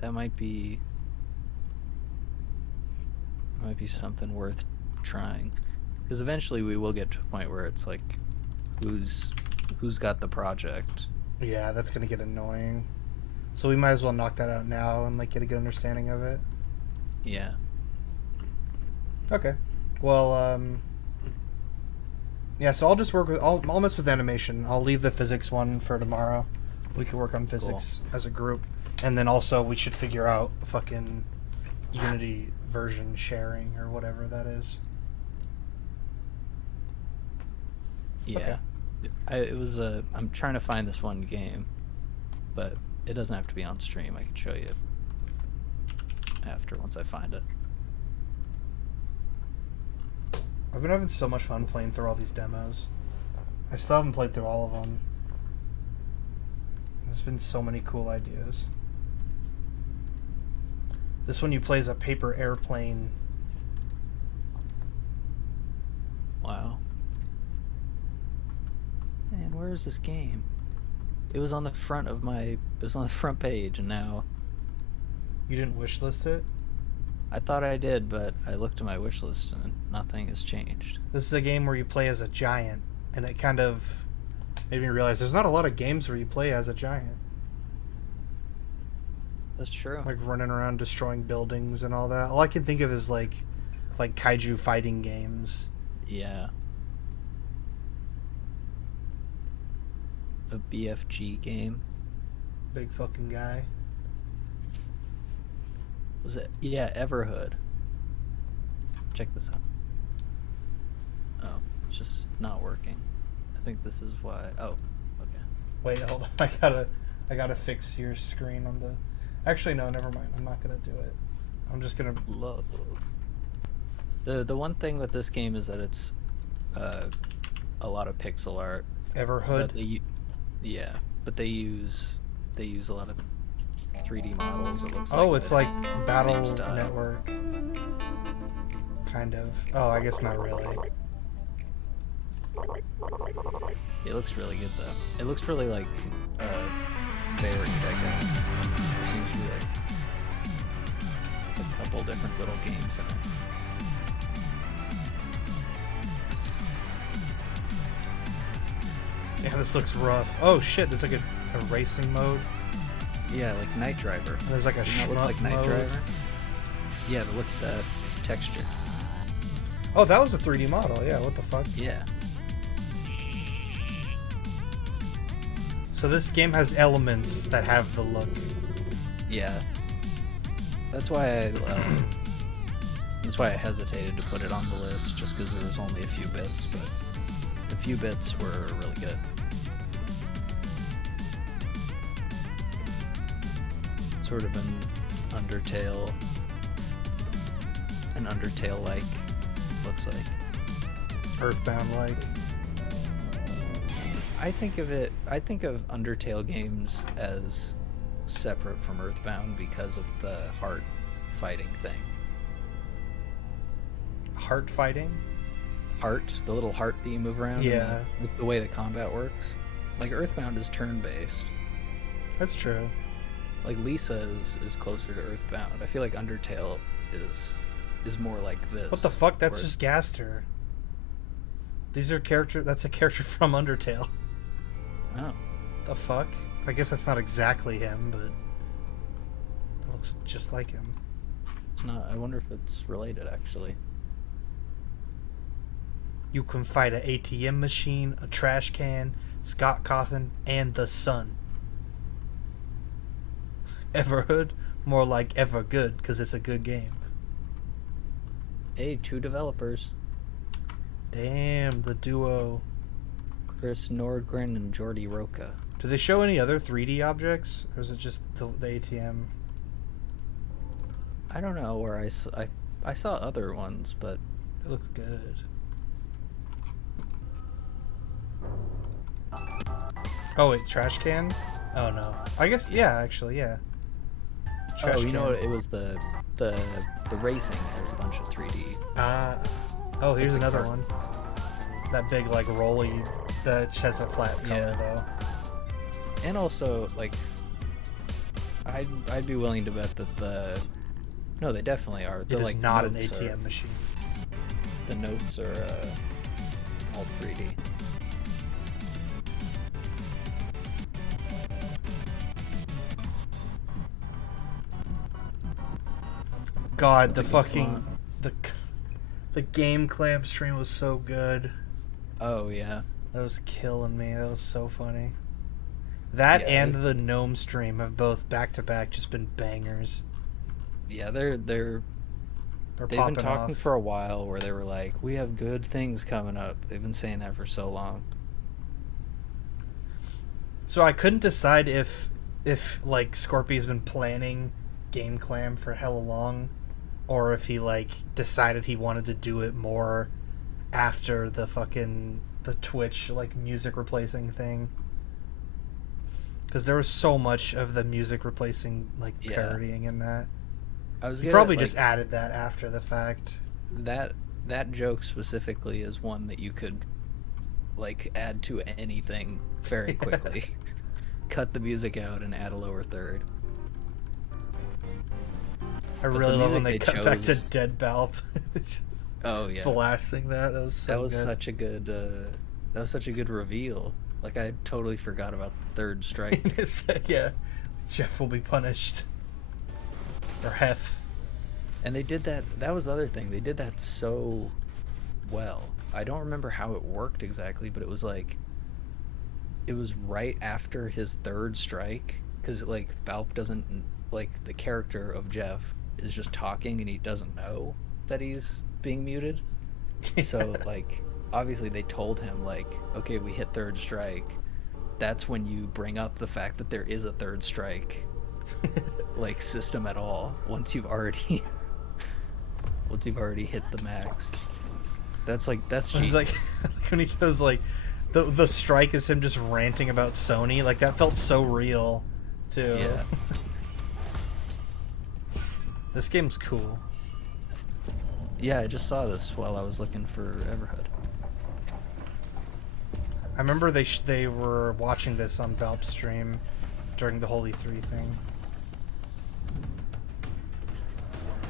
That might be something worth trying, because eventually we will get to a point where it's like who's got the project. Yeah, that's gonna get annoying. So we might as well knock that out now and like get a good understanding of it. Yeah. Okay. Well, yeah. So I'll just work with. I'll mess with animation. I'll leave the physics one for tomorrow. We can work on physics as a group, and then also we should figure out fucking Unity version sharing or whatever that is. Yeah. I'm trying to find this one game, but it doesn't have to be on stream. I can show you after once I find it. I've been having so much fun playing through all these demos. I still haven't played through all of them. There's been so many cool ideas. This one you play as a paper airplane. Wow. Man, where is this game? It was on the front of my. It was on the front page, and now. You didn't wishlist it? I thought I did, but I looked at my wish list and nothing has changed. This is a game where you play as a giant, and it kind of made me realize there's not a lot of games where you play as a giant. That's true. Like running around destroying buildings and all that. All I can think of is like kaiju fighting games. Yeah. A BFG game. Big fucking guy. Was it? Yeah, Everhood. Check this out. Oh, it's just not working. I think this is why. Oh, okay. Wait, hold on. I gotta fix your screen on the. Actually, no, never mind. I'm not gonna do it. I'm just gonna. Load. The one thing with this game is that it's a lot of pixel art. Everhood. Yeah, but they use a lot of 3D models. It looks Oh, like it's the like Battle same style. Network. Kind of. Oh, I guess not really. It looks really good though. It looks really like varied, I guess. There seems to be like a couple different little games in it. Yeah, this looks rough. Oh shit, there's like a racing mode. Yeah, like Night Driver. And there's like a Doesn't that look shmup like Night mode. Driver? Yeah, but look at that texture. Oh, that was a 3D model. Yeah, what the fuck? Yeah. So this game has elements that have the look. Yeah. That's why I hesitated to put it on the list, just because there was only a few bits, but the few bits were really good. Sort of an Undertale-like, looks like. Earthbound-like. I think of Undertale games as separate from Earthbound because of the heart fighting thing. Heart fighting? Heart, the little heart that you move around. Yeah. And the way the combat works. Like Earthbound is turn-based. That's true. Like Lisa is closer to Earthbound. I feel like Undertale is more like this. What the fuck? That's where just Gaster. These are character. That's a character from Undertale. Oh. The fuck? I guess that's not exactly him, but that looks just like him. It's not. I wonder if it's related actually. You can fight an ATM machine, a trash can, Scott Cawthon, and the sun. Everhood? More like ever good, because it's a good game. Hey, 2 developers. Damn, the duo. Chris Nordgren and Jordi Roca. Do they show any other 3D objects? Or is it just the ATM? I don't know where I saw other ones, but It looks good. Oh wait, trash can? Oh no. I guess, yeah, actually, yeah. Trash oh, you know can. what? It was the racing has a bunch of 3D. Oh, here's Like the another car- one. That big, like, rolly that has a flat color, Yeah. though. And also, like, I'd be willing to bet that no, they definitely are. It is not an notes ATM machine. The notes are all 3D. God, the That's a good fucking the game clamp stream was so good. Oh yeah. That was killing me. That was so funny. That Yeah, and the gnome stream have both back to back just been bangers. Yeah, they've They're been popping talking off. for a while where they were like, we have good things coming up. They've been saying that for so long. So I couldn't decide if like Scorpy's been planning Game Clam for hella long, or if he like decided he wanted to do it more after the Twitch like music replacing thing. Because there was so much of the music replacing like Yeah. parodying in that. I was He gonna, probably like, just added that after the fact. that joke specifically is one that you could like add to anything very quickly. Cut the music out and add a lower third. I really love when they music they cut back to chose- dead Balp. Oh yeah, Blasting that. That was so that was good. such a good. That was such a good reveal. Like I totally forgot about the third strike. Yeah. Jeff will be punished. Or Hef. And they did that. That was the other thing. They did that so well. I don't remember how it worked exactly, but it was like it was right after his third strike, because like Valp doesn't, like, the character of Jeff is just talking and he doesn't know that he's being muted. So like obviously they told him like, okay, we hit third strike. That's when you bring up the fact that there is a third strike like system at all once you've already hit the max. That's It's genius. like when he goes like the strike is him just ranting about Sony. Like that felt so real too. Yeah. This game's cool. Yeah, I just saw this while I was looking for Everhood. I remember they were watching this on Valp's stream during the Holy 3 thing.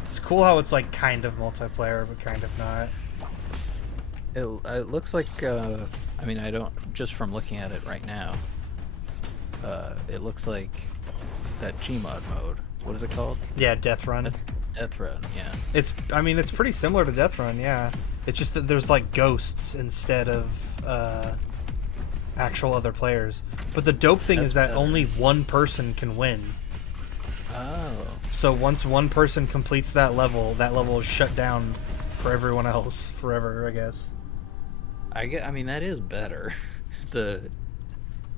It's cool how it's like kind of multiplayer but kind of not. It looks like I mean, I don't, just from looking at it right now, it looks like that Gmod mode. What is it called? Yeah, Death Run. Death Run, yeah. It's I mean it's pretty similar to Death Run, yeah. It's just that there's like ghosts instead of actual other players. But the dope thing is that better. only one person can win. Oh. So once one person completes that level is shut down for everyone else forever, I guess. I mean, that is better. The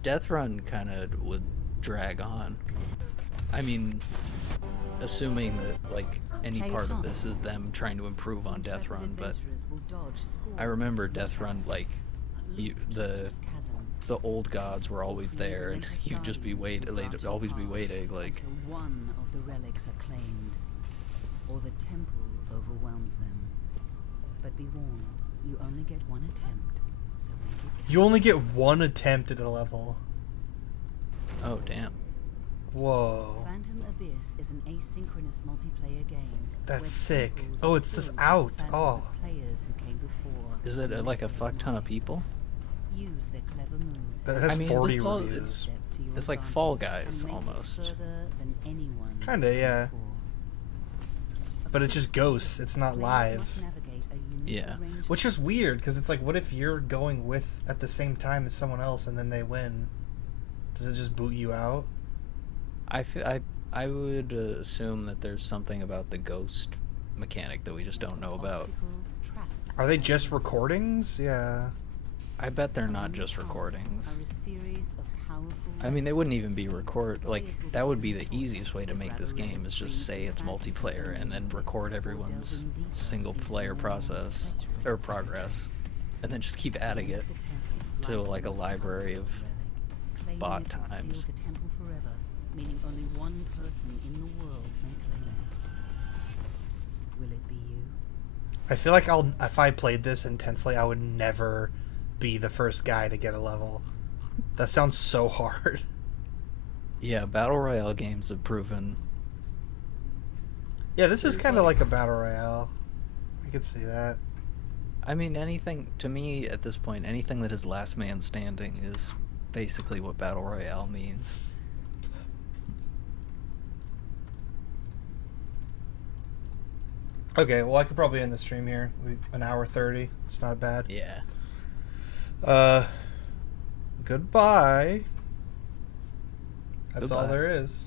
Death Run kind of would drag on. I mean, assuming that like any part of this is them trying to improve on Death Run, but I remember Death Run, like the old gods were always there, and you'd just be they'd always be waiting. Like, one of the relics are claimed, or the temple overwhelms them. But be warned, you only get one attempt, so make it count. You only get one attempt at a level. oh damn. Whoa. Phantom Abyss is an asynchronous multiplayer game. That's where sick. temples Oh, are it's just filled with out. phantoms Oh. of players who came before. Is it like a fuck ton of people? Use their clever moves. That has I mean, 40 this all- reviews. steps to your It's like advantage Fall and Guys make it almost. further than anyone has Kinda, gone yeah. before. But it's just ghosts. It's not Players live. must navigate a unique Yeah. range of Which is weird, because it's like, what if you're going with at the same time as someone else and then they win? Does it just boot you out? I would assume that there's something about the ghost mechanic that we just don't know about. obstacles, traps, Are they and just enemies. recordings? Yeah. I bet they're not Among just them recordings. are a series of powerful I mean, they wouldn't even be weapons. like that would be the easiest way to make this game, is just say it's multiplayer and then record everyone's single player process or progress, and then just keep adding it to like a library of bot times. The temple forever, meaning only one person in the world may claim it. Will it be you? I feel like if I played this intensely, I would never be the first guy to get a level. That sounds so hard. Yeah, battle royale games have proven. Yeah, this is There's kind of like- like a battle royale. I could see that. I mean, anything to me at this point, anything that is last man standing is basically what battle royale means. Okay, well, I could probably end the stream here. An hour 30. It's not bad. Yeah. Goodbye. That's all Goodbye. there is.